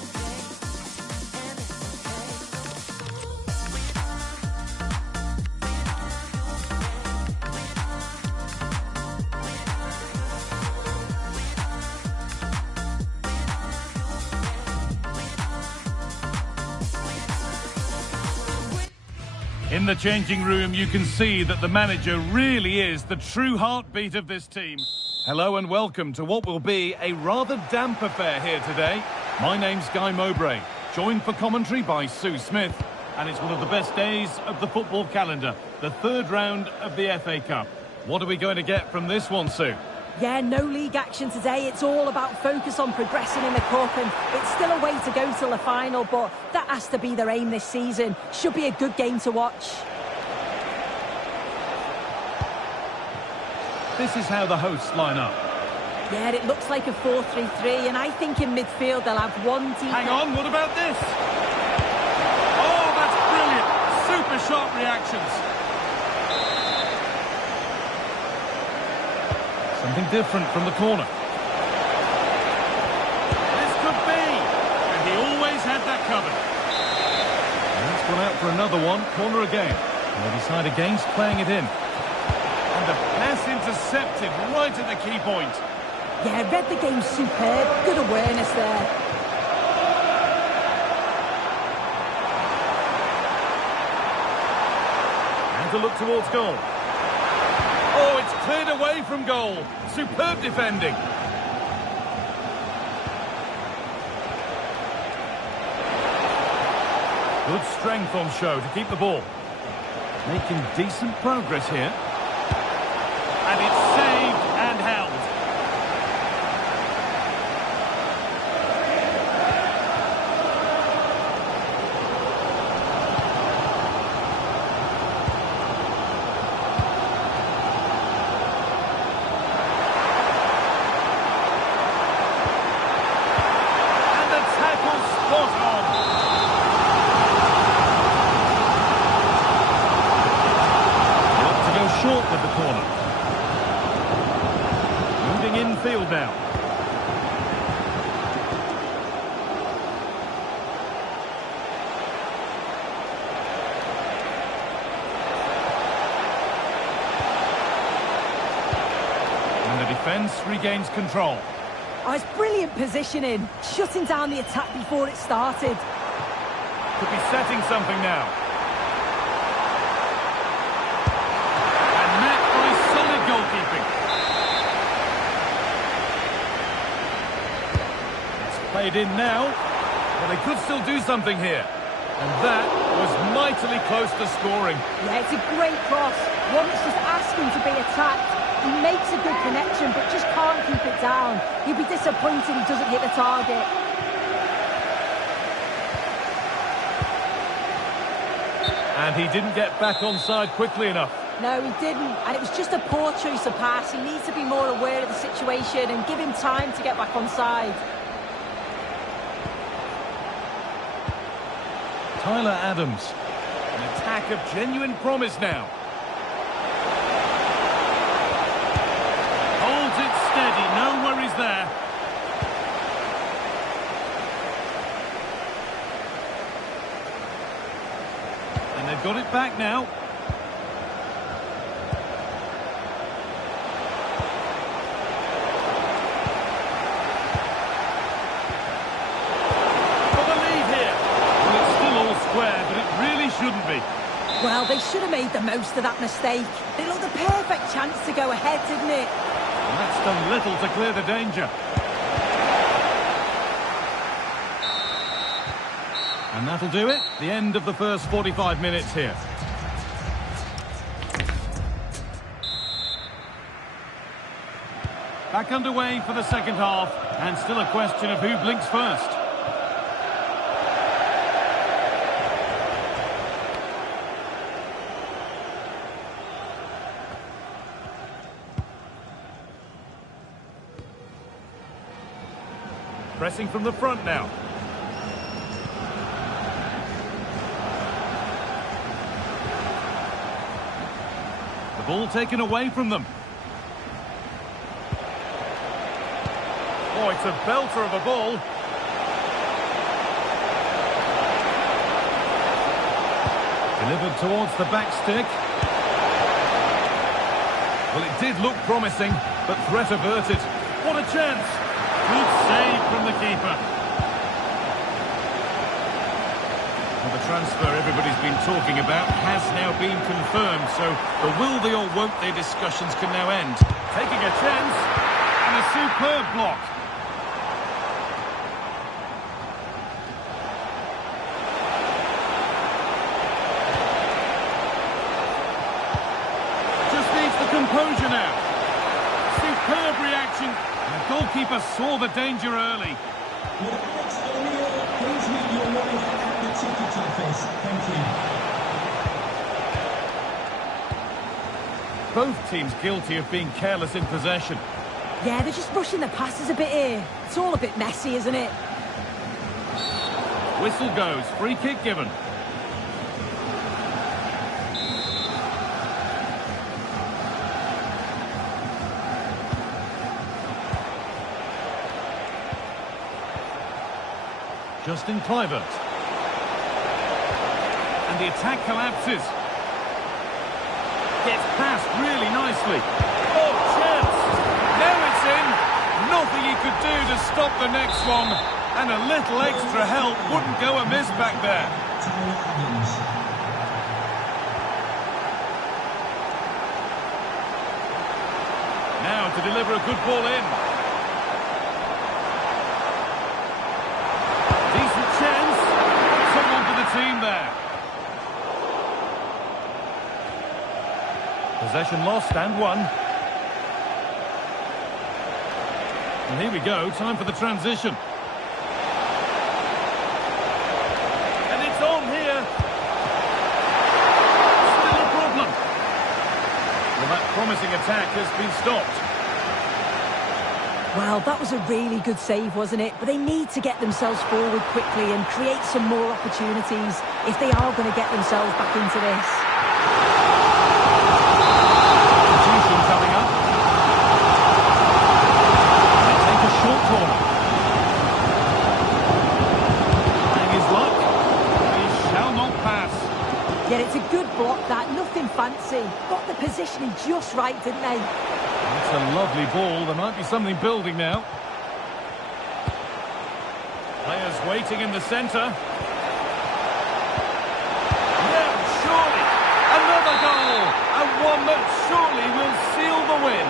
In the changing room, you can see that the manager really is the true heartbeat of this team. Hello and welcome to what will be a rather damp affair here today. My name's Guy Mowbray, joined for commentary by Sue Smith. And it's one of the best days of the football calendar, the third round of the FA Cup. What are we going to get from this one, Sue? Yeah, no league action today. It's all about focus on progressing in the Cup, and it's still a way to go till the final, but that has to be their aim this season. Should be a good game to watch. This is how the hosts line up. Yeah, it looks like a 4-3-3, and I think in midfield they'll have one deep... Hang on, what about this? Oh, that's brilliant! Super sharp reactions. Something different from the corner. This could be! And he always had that covered. And that's gone out for another one. Corner again. And they decide against playing it in. And the pass intercepted right at the key point. Yeah, read the game superb. Good awareness there. And to look towards goal. Oh, it's cleared away from goal. Superb defending. Good strength on show to keep the ball. Making decent progress here. And it's saved and held. Short with the corner. Moving infield now. And the defence regains control. Oh, it's brilliant positioning. Shutting down the attack before it started. Could be setting something now. Goalkeeping. It's played in now, but they could still do something here. And that was mightily close to scoring. Yeah, it's a great cross. One that's just asking to be attacked. He makes a good connection, but just can't keep it down. He'd be disappointed he doesn't hit the target. And he didn't get back onside quickly enough. No, he didn't, and it was just a poor choice of pass. He needs to be more aware of the situation and give him time to get back on side. Tyler Adams. An attack of genuine promise now. Holds it steady, no worries there. And they've got it back now. Shouldn't be. Well, they should have made the most of that mistake. It looked the perfect chance to go ahead, didn't it? And that's done little to clear the danger. And that'll do it. The end of the first 45 minutes here. Back underway for the second half, and still a question of who blinks first. Pressing from the front now. The ball taken away from them. Oh, it's a belter of a ball. Delivered towards the back stick. Well, it did look promising, but threat averted. What a chance! Good save from the keeper. Well, the transfer everybody's been talking about has now been confirmed, so the will they or won't they discussions can now end. Taking a chance, and a superb block. Just needs the composure now. Superb reaction, and the goalkeeper saw the danger early. Would Alex O'Neill please meet your wife at the ticket office? Thank you. Both teams guilty of being careless in possession. Yeah, they're just rushing the passes a bit here. It's all a bit messy, isn't it? Whistle goes, free kick given. Justin Kluivert. And the attack collapses. Gets past really nicely. Oh, chance! Now it's in. Nothing he could do to stop the next one. And a little extra help wouldn't go amiss back there. Now to deliver a good ball in. Decent chance. Someone for the team there. Possession lost and won. And here we go, time for the transition. And it's on here. Still a problem. Well, that promising attack has been stopped. Well, that was a really good save, wasn't it? But they need to get themselves forward quickly and create some more opportunities if they are going to get themselves back into this. Coming up. They take a short corner. Trying his luck. He shall not pass. Yeah, it's a good block, that. Nothing fancy. Got the positioning just right, didn't they? That's a lovely ball. There might be something building now. Players waiting in the centre. Yeah, surely. Another goal. And one that surely will seal the win.